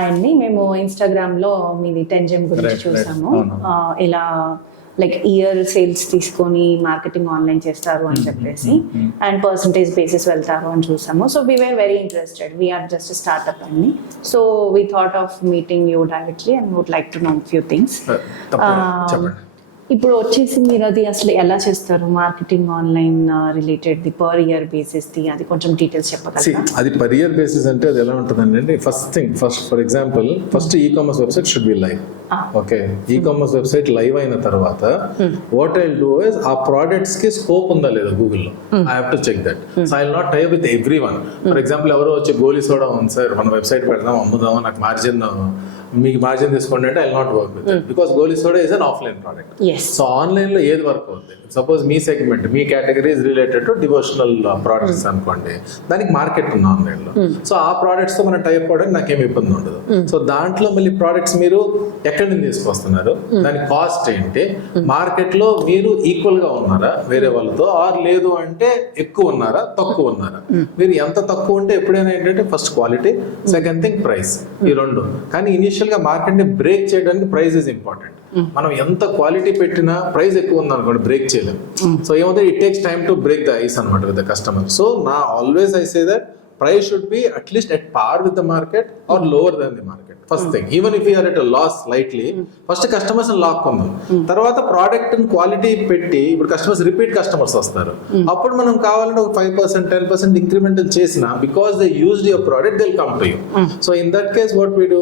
ఆయన్ని మేము ఇన్స్టాగ్రామ్ లో మీది 10 గురించి చూసాము. ఇలా లైక్ ఇయర్ సేల్స్ తీసుకొని మార్కెటింగ్ ఆన్లైన్ చేస్తారు అని చెప్పేసి అండ్ పర్సంటేజ్ బేసిస్ వెళ్తారు అని చూసాము. So we were very interested. We're just startup అండి. So we thought of meeting you directly and would like to know few things. ఇప్పుడు వచ్చేసి మీరు అది అసలు ఎలా చేస్తారు marketing online related the per year basis the అది కొంచెం డీటెయిల్స్ చెప్పగలరా? అది పర్ ఇయర్ బేసిస్ అంటే అది ఎలా ఉంటుందండి, first for example first ecommerce website should be live. Okay, ecommerce website live అయిన తర్వాత వాట్ ఐ డూ ఇస్ ఆ ప్రోడక్ట్స్ కి స్కోప్ ఉందా లేదా గూగుల్లో, I have to check that. So I will not tie with every one. For example ఎవరో వచ్చి గోలీ soda ఉంది సార్ మన వెబ్సైట్ పెడదాం అమ్ముదాం నాకు మార్జిన్ మీకు మార్జిన్ తీసుకోండి అంటే I will not work with it because goli soda is an offline product. So online లో ఏది వర్క్ అవుతుంది, సపోజ్ మీ సెగ్మెంట్ మీ category is related to devotional products అనుకోండి, దానికి మార్కెట్ ఉంది ఆన్లైన్ లో. సో ఆ ప్రోడక్ట్స్ తో మనం టైప్ అవడానికి నాకేం ఇబ్బంది ఉండదు. సో దాంట్లో మళ్ళీ ప్రోడక్ట్స్ మీరు ఎక్కడి నుంచి తీసుకొస్తున్నారు, దాని కాస్ట్ ఏంటి, మార్కెట్ లో మీరు ఈక్వల్ గా ఉన్నారా వేరే వాళ్ళతో ఆర్ లేదు అంటే ఎక్కువ ఉన్నారా తక్కువ ఉన్నారా. మీరు ఎంత తక్కువ ఉంటే ఎప్పుడైనా ఏంటంటే first quality, second thing price, ఈ రెండు. కానీ ఇనిషియల్ గా మార్కెట్ ని బ్రేక్ చేయడానికి ప్రైస్ ఇస్ ఇంపార్టెంట్. మనం ఎంత క్వాలిటీ పెట్టినా ప్రైస్ ఎక్కువ ఉంది అనుకోండి బ్రేక్ చేయలేము. సో ఏమవుతుంది, it takes time to break the ice అనమాట విత్ ద కస్టమర్. సో నా always I say that price should be at least at par with the market or lower than the market. First thing, even if we are at a loss slightly, first customers ని లాక్కుందాం. తర్వాత product quality పెట్టి ఇప్పుడు customers repeat customers వస్తారు, అప్పుడు మనం కావాలంటే ఒక 5% 10% incremental చేసిన because they used your product they will come to you. So in that case what we do,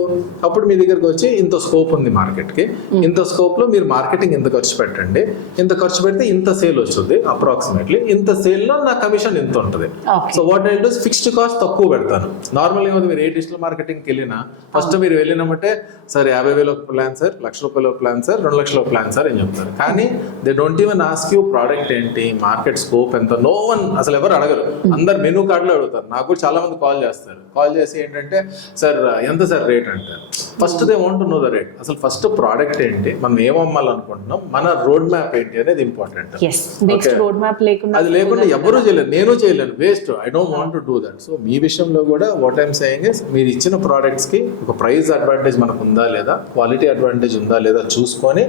అప్పుడు మీ దగ్గరకు వచ్చి ఇంత స్కోప్ ఉంది మార్కెట్ కి, ఇంత స్కోప్ లో మీరు మార్కెటింగ్ ఇంత ఖర్చు పెట్టండి, ఇంత ఖర్చు పెడితే ఇంత సేల్ వస్తుంది అప్రాక్సిమేట్లీ, ఇంత సేల్ లో నా కమిషన్ ఇంత ఉంటుంది. So what I do fixed cost తక్కువ పెడతాను. నార్మల్ గా మీరు ఏ డిజిటల్ మార్కెటింగ్ కి వెళ్ళినా ఫస్ట్ మీరు వెళ్ళినామంటే sir 50,000 plan sir, ₹1,00,000 plan sir, ₹2,00,000 plan sir అని చెప్తారు. కానీ they don't even ask you product ఏంటి, మార్కెట్ స్కోప్ ఎంత, నో వన్ అసలు ఎవరు అడగరు. అందరు మెనూ కార్డులో అడుగుతారు. నాకు కూడా చాలా మంది కాల్ చేస్తారు. కాల్ చేసి ఏంటంటే సార్ ఎంత సార్ రేట్ అంటారు. First they want to know the rate. అసలు ఫస్ట్ ప్రోడక్ట్ ఏంటి, మనం ఏం అమ్మాలనుకుంటున్నాం, మన రోడ్ మ్యాప్ ఏంటి అనేది ఇంపార్టెంట్. అది లేకుండా ఎవరు చేయలేరు, నేను చేయలేను, waste. I don't want to do that. So మీ విషయంలో కూడా వాట్ ఐఎమ్ సేయింగ్ ఇస్ మీరు ఇచ్చిన ప్రోడక్ట్స్ కి ఒక ప్రైస్ అడ్వాంటేజ్ మనకు ఉందా లేదా, క్వాలిటీ అడ్వాంటేజ్ ఉందా లేదా చూసుకొని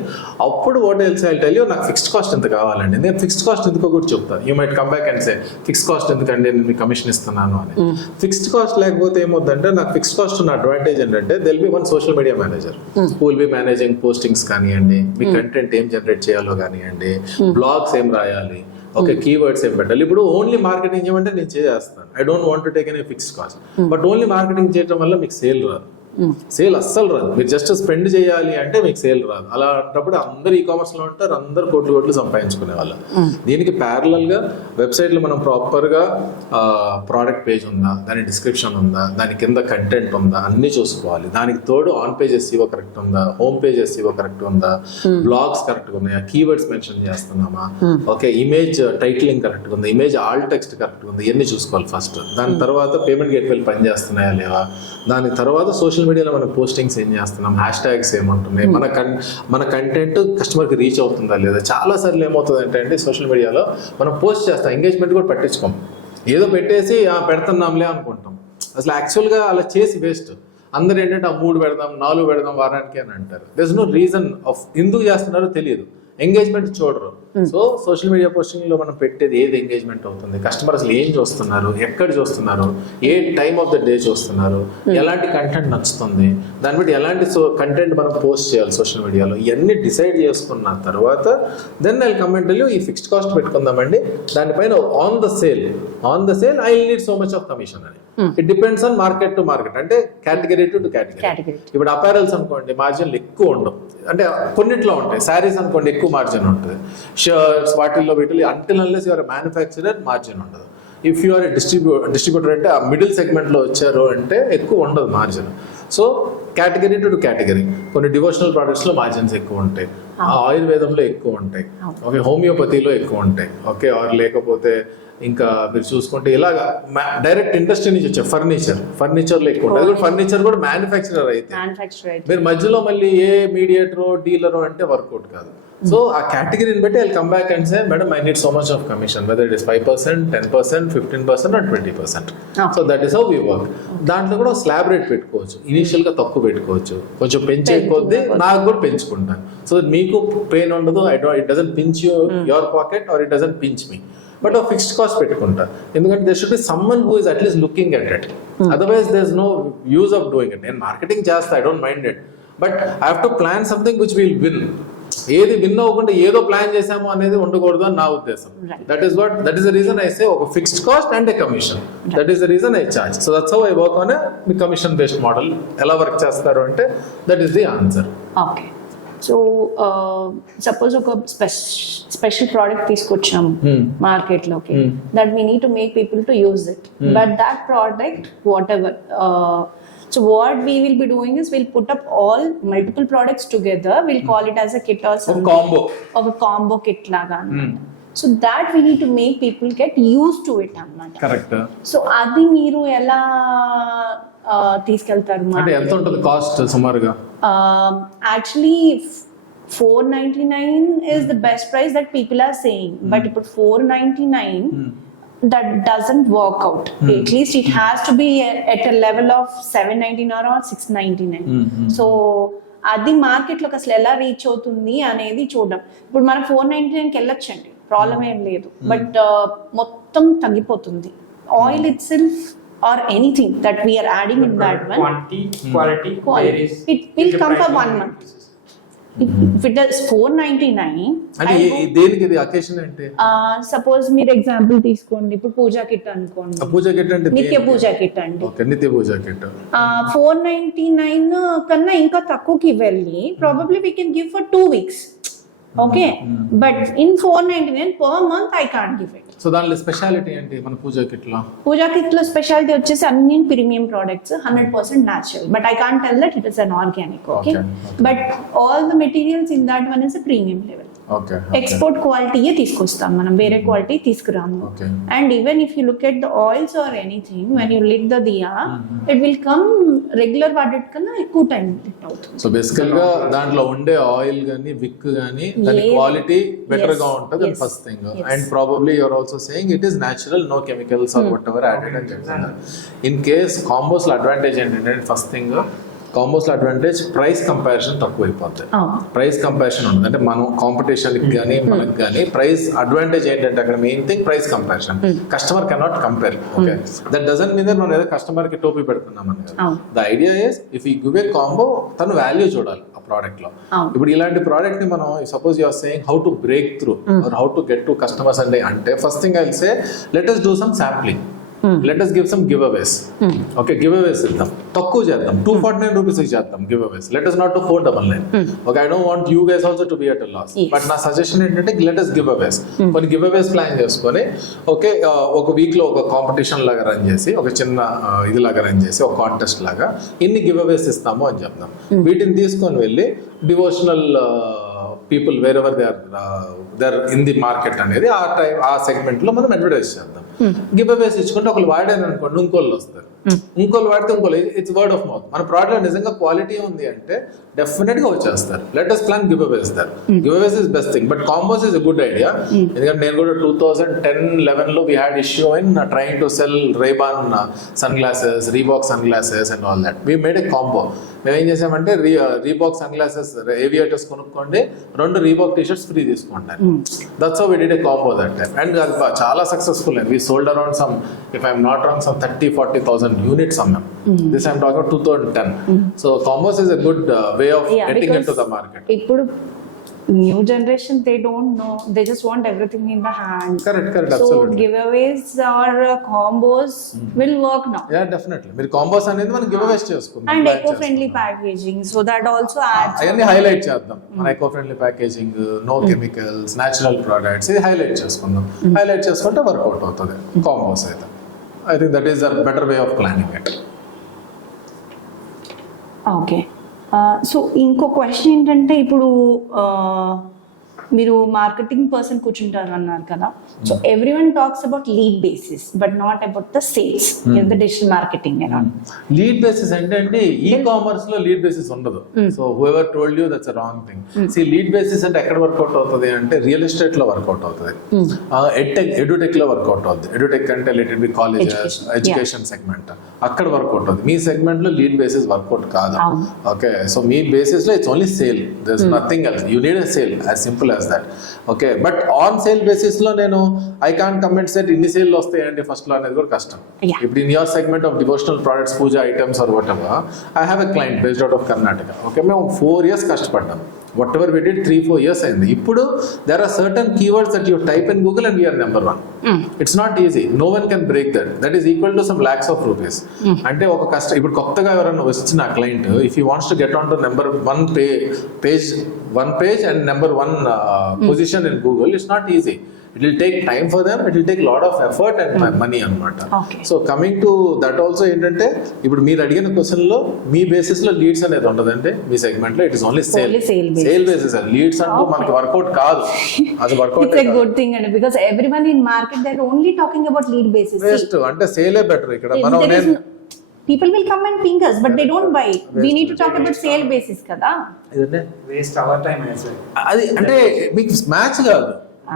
అప్పుడు what else I tell you నాకు ఫిక్స్డ్ కాస్ట్ ఎంత కావాలండి. నేను ఫిక్స్డ్ కాస్ట్ ఎందుకో కూడా చెప్తాను. You might come back and say fixed cost ఎందుకండి నేను మీకు కమిషన్ ఇస్తున్నాను అని. ఫిక్స్డ్ కాస్ట్ లేకపోతే ఏమవుతుందంటే నాకు ఫిక్స్డ్ కాస్ట్ ఉన్న అడ్వాంటేజ్ ఏంటంటే they'll be one social media manager who will be managing postings కానివ్వండి, మీ కంటెంట్ ఏం జనరేట్ చేయాలో కానివ్వండి, బ్లాగ్స్ ఏం రాయాలి, ఓకే కీవర్డ్స్ ఏం పెట్టాలి. ఇప్పుడు ఓన్లీ మార్కెటింగ్ చేయమంటే నేను చేస్తాను. I don't want to take any fixed cost. But only marketing చేయడం వల్ల మీకు సేల్ రాదు, సేల్ అస్సలు రాదు. మీరు జస్ట్ స్పెండ్ చేయాలి అంటే మీకు సేల్ రాదు. అలా అంటప్పుడు అందరు ఈ-కామర్స్ లో ఉంటారు, అందరు కోట్లు సంపాదించుకునే వాళ్ళు. దీనికి ప్యారలల్ గా వెబ్సైట్ లో మనం ప్రాపర్ గా ప్రోడక్ట్ పేజ్ ఉందా, దాని డిస్క్రిప్షన్ ఉందా, దాని కింద కంటెంట్ ఉందా అన్ని చూసుకోవాలి. దానికి తోడు ఆన్ పేజ్ SEO కరెక్ట్ ఉందా, హోమ్ పేజ్ SEO కరెక్ట్ ఉందా, బ్లాగ్స్ కరెక్ట్ ఉన్నాయా, కీవర్డ్స్ మెన్షన్ చేస్తున్నామా, ఓకే ఇమేజ్ టైటిలింగ్ కరెక్ట్ ఉందా, ఇమేజ్ ఆల్ టెక్స్ట్ కరెక్ట్ ఉందా, ఇవన్నీ చూసుకోవాలి ఫస్ట్. దాని తర్వాత పేమెంట్ గేట్వేలు పని చేస్తున్నాయా లేవా, దాని తర్వాత సోషల్ మీడియాలో మన పోస్టింగ్స్ ఏం చేస్తున్నాం, హ్యాష్ ట్యాగ్స్ ఏముంటున్నాయి, మన కంటెంట్ కస్టమర్కి రీచ్ అవుతుందా లేదా. చాలా సార్లు ఏమవుతుంది అంటే సోషల్ మీడియాలో మనం పోస్ట్ చేస్తాం, ఎంగేజ్మెంట్ కూడా పట్టించుకోం, ఏదో పెట్టేసి పెడుతున్నాంలే అనుకుంటాం. అసలు యాక్చువల్గా అలా చేసి వేస్ట్. అందరు ఏంటంటే 3 పెడదాం 4 పెడదాం వారానికి అని అంటారు. There is no reason of ఎందుకు చేస్తున్నారో తెలియదు, ఎంగేజ్మెంట్ చూడరు. సో సోషల్ మీడియా పోస్టింగ్ లో మనం పెట్టేది ఏది ఎంగేజ్మెంట్ అవుతుంది, కస్టమర్ అసలు ఏం చూస్తున్నారు, ఎక్కడ చూస్తున్నారు, ఏ టైమ్ ఆఫ్ ద డే చూస్తున్నారు, ఎలాంటి కంటెంట్ నచ్చుతుంది, దాన్ని బట్టి ఎలాంటి కంటెంట్ మనం పోస్ట్ చేయాలి సోషల్ మీడియాలో, ఇవన్నీ డిసైడ్ చేసుకున్న తర్వాత దెన్ ఐ కమెంట్ ఈ ఫిక్స్డ్ కాస్ట్ పెట్టుకుందామండి, దానిపైన on the sale I need so much of commission అని. It depends on market to market, అంటే కేటగిరీ టు కేటగిరీ. ఇప్పుడు అపారల్స్ అనుకోండి మార్జిన్లు ఎక్కువ ఉండవు, అంటే కొన్నిట్లో ఉంటాయి. శారీస్ అనుకోండి ఎక్కువ మార్జిన్ ఉంటుంది, షర్ట్స్ వాటిల్లో వీటిలో until unless your manufacturer margin ఉండదు. If you are a distributor అంటే ఆ మిడిల్ సెగ్మెంట్ లో వచ్చారు అంటే ఎక్కువ ఉండదు margin. So category to category, కొన్ని డివోషనల్ ప్రొడక్ట్స్ లో మార్జిన్స్ ఎక్కువ ఉంటాయి, ఆయుర్వేదంలో ఎక్కువ ఉంటాయి, ఓకే హోమియోపతిలో ఎక్కువ ఉంటాయి, ఓకే ఆర్ లేకపోతే ఇంకా మీరు చూసుకుంటే ఇలాగా డైరెక్ట్ ఇండస్ట్రీ నుంచి వచ్చే ఫర్నిచర్లో ఎక్కువ ఉంటుంది. ఫర్నిచర్ కూడా మ్యానుఫ్యాక్చరర్ అయితే మీరు మధ్యలో మళ్ళీ ఏ మీడియేటరో డీలరో అంటే వర్కౌట్ కాదు. సో ఆ కేటగిరీని బట్టి I come back and say madam I need so much of commission, whether it is 5%, 10%, 15% or 20%. So that is how we work. దాంట్లో కూడా స్లాబ్ రేట్ పెట్టుకోవచ్చు, ఇనీషియల్ గా తక్కువ పెట్టుకోవచ్చు, కొంచెం పెంచే కొద్దీ నాకు కూడా పెంచుకుంటాను. సో మీకు పెయిన్ ఉండదు, it doesn't pinch your pocket or it doesn't pinch me. But ఆ ఫిక్స్డ్ కాస్ట్ పెట్టుకుంటా, ఎందుకంటే there should be someone who is at least looking at it. Otherwise there is no use of doing it. నేను marketing చేస్తా, I don't mind it, but I have to plan something which will win. ఏది win అవ్వకుండా ఏదో plan చేసాము అనేది ఉండకూడదు అని నా ఉద్దేశం. That is the reason I say ఒక fixed cost and a commission. That is the reason I charge. So that's how I work on a commission based model. ఎలా వర్క్ చేస్తారు అంటే that is the answer. Okay. So suppose ఒక special product తీసుకొచ్చాము మార్కెట్లోకి, that we need to make people to use it, but that product whatever. So what we will be doing is we'll put up all multiple products together. We'll call it as a kit or something. Of a combo kit laga. So that we need to make people get used to it annamata. Correct. So adi meeru ela తీసుకెళ్తారు అంటే ఎంత ఉంటుంది cost సుమారుగా? Actually 499 is the best price that people are saying, but ఇప్పుడు 499 that doesn't work out. At least it has to be at a level of 799 or 699. So అది మార్కెట్లోకి అసలు ఎలా రీచ్ అవుతుంది అనేది చూడడం. ఇప్పుడు మనం 499కి వెళ్ళొచ్చండి, ప్రాబ్లం ఏం లేదు, బట్ మొత్తం తగ్గిపోతుంది. Oil itself or anything that we're adding in that one, quality it will come for 1 month. If it is 499 అంటే దేనికి ఇది అకేషన్ అంటే, సపోజ్ మీరు ఎగ్జాంపుల్ తీసుకోండి, ఇప్పుడు పూజా కిట్ అనుకోండి, పూజా కిట్ అంటే నిత్య పూజా కిట్ అండి. ఓకే, నిత్య పూజా కిట్ 499 కన్నా ఇంకా తక్కువకి వెళ్ళి probably we can give for 2 weeks. Okay, but in 499 per month I can't give it. So దానిలో స్పెషాలిటీ ఏంటి మన పూజా కిట్ లో? పూజా కిట్ లో స్పెషాలిటీ వచ్చేసి అన్ని premium products, 100% natural, but I can't tell that it is an organic. Okay, but all the materials in that one is a premium level. Okay. Export quality ఏ తీసుకొస్తాం మనం, వేరే క్వాలిటీ తీసుకురాము. And even if you look at the oils or anything, when you lit the diya it will come regular వాడెడ్ కన్నా ఎక్కువ time అవుతుంది. So బేసికల్ గా దాంట్లో ఉండే ఆయిల్ గానీ విక్ గానీ దాని క్వాలిటీ బెటర్ గా ఉంటుంది first thing. And probably you're also saying it is natural, no chemicals or whatever added అని చెప్తున్నారు. ఇన్ కేస్ కాంబోస్ లో అడ్వాంటేజ్ ఏంటంటే ఫస్ట్ థింగ్ కాంబోస్ లో అడ్వాంటేజ్ ప్రైస్ కంపారిజన్ తక్కువ అయిపోతుంది. ప్రైస్ కంపారిజన్ ఉంటుంది అంటే మనం కాంపిటీషన్ కానీ మనకి కానీ ప్రైస్ అడ్వాంటేజ్ ఏంటంటే అక్కడ main thing price comparison. Customer cannot compare. Okay, that doesn't mean మనం ఏదో కస్టమర్ కి టోపీ పెడుతున్నాం అని. The idea is if you give a combo తను వాల్యూ చూడాలి ఆ ప్రోడక్ట్ లో. ఇప్పుడు ఇలాంటి ప్రోడక్ట్ ని మనం suppose you're saying how to break through or how to get to customers అంటే first thing I will say let us do some sampling. Let us give some giveaways. Okay, giveaways ఇద్దాం, తక్కువ చేద్దాం, 249 rupees చేద్దాం giveaways. Let us not do 499. Okay, I don't want you guys also to be at a loss. But నా suggestion ఏంటంటే let us giveaways. కొన్ని giveaways plan చేసుకొని okay ఒక week లో ఒక కాంపిటీషన్ లాగా రన్ చేసి ఒక చిన్న ఇది లాగా రన్ చేసి ఒక కాంటెస్ట్ లాగా ఇన్ని giveaways ఇస్తాము అని చెప్తాం. వీటిని తీసుకొని వెళ్ళి devotional people wherever they are in the market అనేది ఆ సెగ్మెంట్ లో మనం అడ్వర్టైజ్ చేద్దాం. గివ్ అవేస్ ఇచ్చుకుంటే ఒకళ్ళు వాడారు అనుకోండి, ఇంకోళ్ళు వస్తారు, ఇంకోళ్ళు వాడితే ఇంకోళ్ళు, ఇట్స్ వర్డ్ ఆఫ్ మౌత్. మన ప్రోడక్ట్ నిజంగా క్వాలిటీ ఉంది అంటే డెఫినెట్ గా వచ్చేస్తారు. Let us plan giveaways there. Giveaways is best thing, but combos is a good idea. ఎందుకంటే నేను కూడా 2010-11 లో we had issue in trying to sell Ray-Ban sunglasses, Reebok sunglasses and all that. We made a combo. మేము ఏం చేసామంటే Reebok sunglasses aviators కొనుక్కోండి, 2 Reebok T shirts free తీసుకుంటారు. That's how we did a combo that time and అది చాలా successful and we sold around some, if I'm not wrong, some 30,000-40,000 units అమ్మాం. This I'm talking about 2010. So combos is a good way of getting into the market. ఇప్పుడు new generation, they don't know, they just want everything in the hand. Correct, so absolutely. giveaways or combos will work now. Yeah, definitely. మీరు combos అనేది మనం గివ్-అవేస్ చేసుకుందాం and eco friendly packaging, so that also adds. అన్ని highlight చేద్దాం. మన eco friendly packaging, no chemicals, natural products ఇది highlight చేసుకుందాం. Highlight చేసుకుంటే వర్కౌట్ అవుతుంది కాంబోస్ అయితే. I think that is a better way of planning it. Okay. So ఇంకో question ఏంటంటే ఇప్పుడు మీరు మార్కెటింగ్ పర్సన్ కూర్చుంటారు అన్నారు కదా, so every one talks about lead basis but not about the sales in the digital marketing. Lead basis అంటే ecommerce లో lead basis ఉండదు. So whoever told you that's a wrong thing. See lead basis అంటే ఎక్కడ work out అవుతుంది అంటే real estate లో work out అవుతుంది, edutech లో వర్కౌట్ అవుతుంది. ఎడ్యుటెక్ అంటే related B colleges, education segment, అక్కడ వర్కౌట్ అవుతుంది. మీ సెగ్మెంట్ లో లీడ్ బేసిస్ వర్కౌట్ కాదు. ఓకే, సో మీ బేసిస్ లో it's only sale, there is nothing else. You need a sale, as simple as that. Okay, but on sale basis లో నేను I can't comment set ఇన్ని sale వస్తాయండి first లో అనేది కూడా కష్టం. ఇప్పుడు in your segment of devotional products, puja items or whatever, I have a client based out of Karnataka. Okay, మేము 4 years కష్టపడ్డాం. Whatever we did 3-4 years అయింది. ఇప్పుడు there are certain keywords that you type in Google and we're number 1. It's not easy, no one can break that. That is equal to some lakhs of rupees. అంటే ఒక ఇప్పుడు కొత్తగా ఎవరైనా వచ్చిన client, if you wants to get on to number 1 page and number 1 position in Google, it's not easy. It will take time for them, it will take lot of effort and money అన్నమాట. So coming to that also ఏంటంటే, ఇప్పుడు మీరు అడిగిన question లో మీ basis లో leads అనేది ఉండదంటే మీ సెగ్మెంట్ లో it is only sale basis. Leads అంటూ మనకి వర్కౌట్ కాదు, అది work out. It's a good thing అండి, because everyone in market they are only talking about lead basis. Best అంటే సేలే బెటర్. ఇక్కడ మనం people will come and ping us but they don't buy. We need to talk about sale basis kada. ఇదంటే waste our time అది అంటే మీకు match కాదు.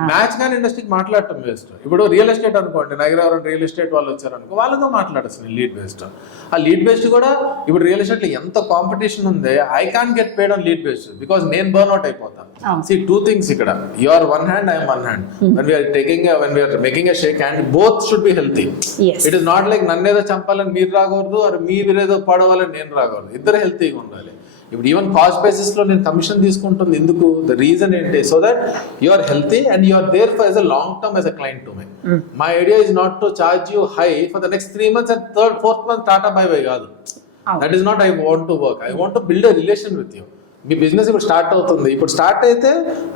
Match కానీ ఇండస్ట్రీకి మాట్లాడటం వేస్ట్. ఇప్పుడు రియల్ ఎస్టేట్ అనుకోండి, నగరం రియల్ ఎస్టేట్ వాళ్ళు వచ్చారనుకో, వాళ్ళతో మాట్లాడచ్చు లీడ్ బేస్డ్. ఆ లీడ్ బేస్డ్ కూడా ఇప్పుడు రియల్ ఎస్టేట్ లో ఎంత కాంపిటీషన్ ఉంది, I can't get paid on lead based because నేను బర్న్ అవుట్ అయిపోతాను. See, 2 things ఇక్కడ. You are one hand, I am one hand. When we are making a shake hand, both should be healthy. Yes. It is not like నన్నేదో చంపాలని మీరు రాకూడదు, or మీరేదో పడవాలని నేను రాకూడదు. ఇద్దరు హెల్తీగా ఉండాలి. ఇప్పుడు ఈవెన్ కాస్ట్ బేసిస్ లో నేను కమిషన్ తీసుకుంటుంది ఎందుకు? ద రీజన్ ఏంటి? So that you are healthy and you are there for as a long term as a client to me. My idea is not to charge you high for the next 3 months and 3rd, 4th month tata bye bye కాదు. That is not I want to work. I want to build a relation with you. మీ business ఇప్పుడు start అవుతుంది, ఇప్పుడు start అయితే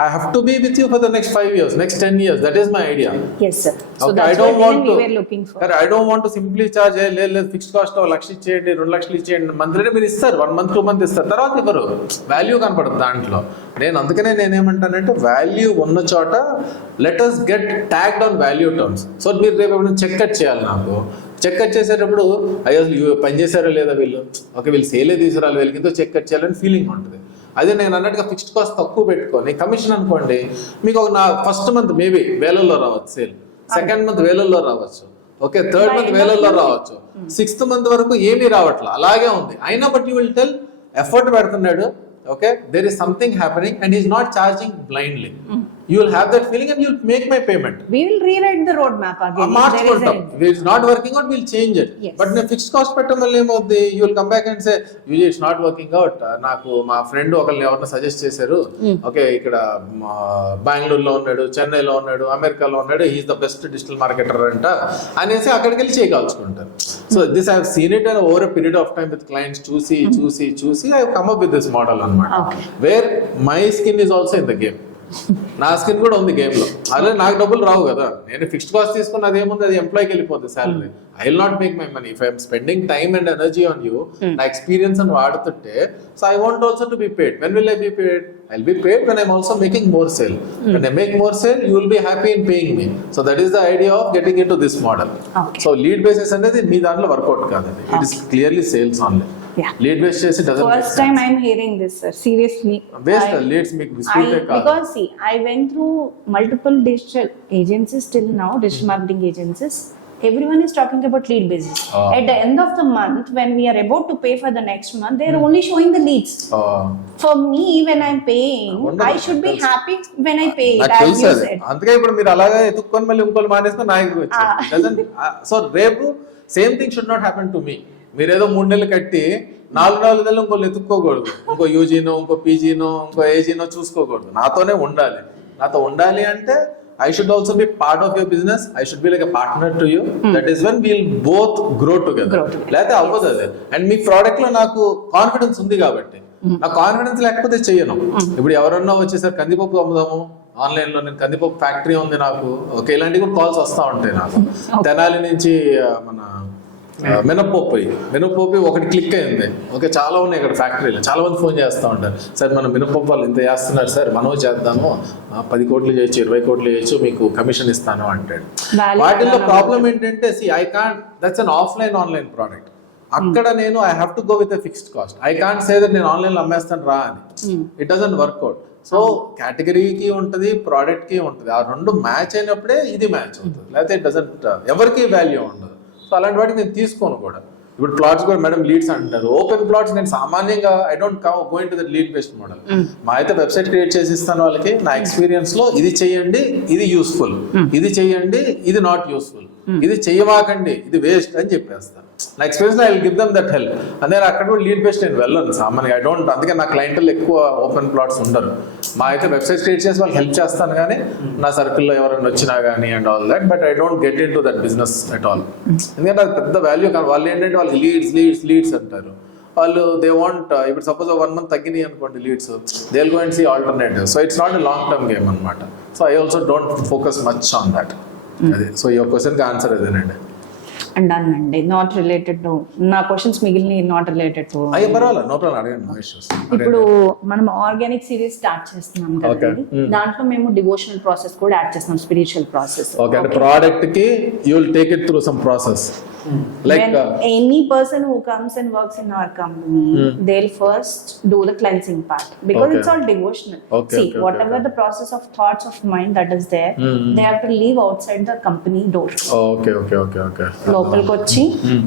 I have to be with you for the next 5 years, next 10 years. That is my idea. Yes sir. So okay, that's what we were looking for. I don't want to simply charge లేదు fixed cost 1 లక్ష ఇచ్చేయండి, 2 లక్షలు ఇచ్చేయండి. Monthly మీరు ఇస్తారు, 1 month 2 month ఇస్తారు, తర్వాత ఇవ్వరు. Value కనపడదు దాంట్లో. అందుకనే నేనేమంటానంటే, వాల్యూ ఉన్న చోట let us get tagged on value terms. So మీరు రేపు ఎప్పుడైనా చెక్ కట్ చేయాలి. నాకు చెక్ కట్ చేసేటప్పుడు అయ్యో పని చేశారో లేదా వీళ్ళు, ఓకే వీళ్ళు సేలే తీసుకురాలి, వీళ్ళకి చెక్ కట్ చేయాలని ఫీలింగ్ ఉంటుంది. అదే నేను అన్నట్టుగా ఫిక్స్డ్ కాస్ట్ తక్కువ పెట్టుకొని కమిషన్ అనుకోండి, మీకు ఒక ఫస్ట్ మంత్ మేబీ వేలల్లో రావచ్చు సేల్, సెకండ్ మంత్ వేలల్లో రావచ్చు, ఓకే థర్డ్ మంత్ వేలల్లో రావచ్చు, 6th month వరకు ఏమీ రావట్లా, అలాగే ఉంది. అయినా but you will tell effort పెడుతున్నాడు, okay there is something happening and is not charging blindly. You will have that feeling and you will make my payment. We will rewrite the roadmap again. If it is not working out, we will change it. Yes. But in a fixed cost పెట్టడం వల్ల ఏమవుతుంది, you will come back and say it's not working out. నాకు మా friend ఒకళ్ళు ఎవరైనా suggest చేశారు, okay ఇక్కడ బెంగళూరులో ఉన్నాడు, చెన్నైలో ఉన్నాడు, అమెరికాలో ఉన్నాడు, he's the best digital marketer అంట అనేసి అక్కడికి వెళ్ళి చేయగలుచుకుంటారు. So this I have seen it and over a period of time with clients. చూసి I have come up with this model అన్నమాట, where my skin is also in the game. నా skin కూడా ఉంది గేమ్ లో. అదే నాకు డబ్బులు రావు కదా, నేను ఫిక్స్డ్ కాస్ట్ తీసుకున్న అదేముంది, అది ఎంప్లాయ్కి వెళ్ళిపోతుంది salary. I will not make my money if I'm spending time and energy on you. నా ఎక్స్పీరియన్స్ అని వాడుతుంటే, so I want also to be paid. When will I be paid? I will be paid when I'm also making more sale. When I make more sale, you will be happy in paying me. So that is the idea of getting in to this model. So lead basis అనేది మీ దాంట్లో work out కాదండి, it is clearly sales only. Lead based చేసి doesn't. First time I am hearing this, sir. Seriously. Based leads make dispute కాదు. Because see, I went through multiple digital agencies till now, digital marketing agencies. Everyone is talking about lead basis. At the end of the month, when we are about to pay for the next month, they are only showing the leads. For me, when I'm paying, I should be happy when I pay it. As you said. అందుకే ఇప్పుడు మీరు అలాగే ఎత్తుక్కొని మళ్ళీ ఇంకోళ్ళు మానేసుకొని నా దగ్గరికి వచ్చారు. So రేపు same thing should not happen to me. మీరేదో 3 నెలలు కట్టి 4 నెలలు ఇంకోళ్ళు ఎత్తుక్కోకూడదు, ఇంకో యూజీనో ఇంకో పీజీనో ఇంకో ఏజీనో చూసుకోకూడదు. నాతోనే ఉండాలి. నాతో ఉండాలి అంటే I should also be part of your business. I should be like a partner to you. That is when we'll both grow together. లేకపోతే అవ్వదు అది. అండ్ మీ ప్రోడక్ట్ లో నాకు కాన్ఫిడెన్స్ ఉంది కాబట్టి, నాకు కాన్ఫిడెన్స్ లేకపోతే చెయ్యను. ఇప్పుడు ఎవరన్నా వచ్చేసారి కందిపప్పు అమ్ముదాము ఆన్లైన్ లో, నేను కందిపప్పు ఫ్యాక్టరీ ఉంది నాకు, ఓకే ఇలాంటివి కూడా కాల్స్ వస్తూ ఉంటాయి నాకు. తెనాలి నుంచి మన మినపప్పు ఒకటి క్లిక్ అయింది. ఓకే, చాలా ఉన్నాయి ఇక్కడ ఫ్యాక్టరీలు. చాలా మంది ఫోన్ చేస్తూ ఉంటారు, సార్ మన మినపప్పు వాళ్ళు ఇంత చేస్తున్నారు సార్, మనం చేద్దాము, 10 కోట్లు చేయొచ్చు, 20 కోట్లు చేయొచ్చు, మీకు కమిషన్ ఇస్తాను అంటాడు. వాటిల్లో ప్రాబ్లం ఏంటంటే I can't, that's an online product. అక్కడ నేను I have to go with a fixed cost. I can't say that నేను ఆన్లైన్లో అమ్మేస్తాను రా అని. It doesn't work out. సో కేటగిరీకి ఉంటుంది, ప్రోడక్ట్ కి ఉంటుంది. ఆ రెండు మ్యాచ్ అయినప్పుడే ఇది మ్యాచ్ అవుతుంది, లేకపోతే ఇట్ డజంట్, ఎవరికి వాల్యూ ఉండదు. సో అలాంటి వాటికి నేను తీసుకోను కూడా. ఇప్పుడు ప్లాట్స్ కూడా మేడం లీడ్స్ అంటారు. ఓపెన్ ప్లాట్స్ నేను సామాన్యంగా I don't go in to that lead based model. మా అయితే వెబ్సైట్ క్రియేట్ చేసి ఇస్తాను వాళ్ళకి. నా ఎక్స్పీరియన్స్ లో ఇది చేయండి, ఇది యూస్ఫుల్, ఇది చేయండి, ఇది నాట్ యూస్ఫుల్, ఇది చేయమాకండి, ఇది వేస్ట్ అని చెప్పేస్తాను. నా experience I will give them that help. అదే అక్కడ కూడా లీడ్ బేస్డ్ నేను వెళ్ళను సామాన్యంగా. ఐ డోంట్, అందుకే నా క్లయింట్లు ఎక్కువ ఓపెన్ ప్లాట్స్ ఉండరు. మా అయితే వెబ్సైట్ క్రియేట్ చేసి వాళ్ళకి హెల్ప్ చేస్తాను కానీ నా సర్కిల్లో ఎవరైనా వచ్చినా కానీ and all that, but I don't get in to that business at all. ఎందుకంటే అది పెద్ద వాల్యూ కాదు. వాళ్ళు ఏంటంటే వాళ్ళకి లీడ్స్ అంటారు. వాళ్ళు దే వాంట్, ఇప్పుడు సపోజ్ 1 month తగ్గినాయి అనుకోండి leads, they will go and see alternative. So it's not a long term game అనమాట. So I also don't focus much on that. అది సో యువర్ క్వశ్చన్కి ఆన్సర్ అదేనండి. అండి నాట్ రిలేటెడ్ టు నా questions మిగిలిన not related to అయ్యో పర్వాలేదు, no problem, అడగండి, నో ఇష్యూస్. ఇప్పుడు మనం ఆర్గానిక్ సిరీస్ స్టార్ట్ చేస్తున్నాం కదండి, దాంట్లో మేము డివోషనల్ ప్రాసెస్ కూడా యాడ్ చేస్తున్నాం, స్పిరిచువల్ ప్రాసెస్. ఓకే, అంటే ప్రోడక్ట్ కి you will take it through some process. Like any person who comes and works in our company, they'll first do the cleansing part because it's all devotional. Whatever the process of thoughts of mind that is there, they have to leave outside the company door. Okay. లోపలికి వచ్చి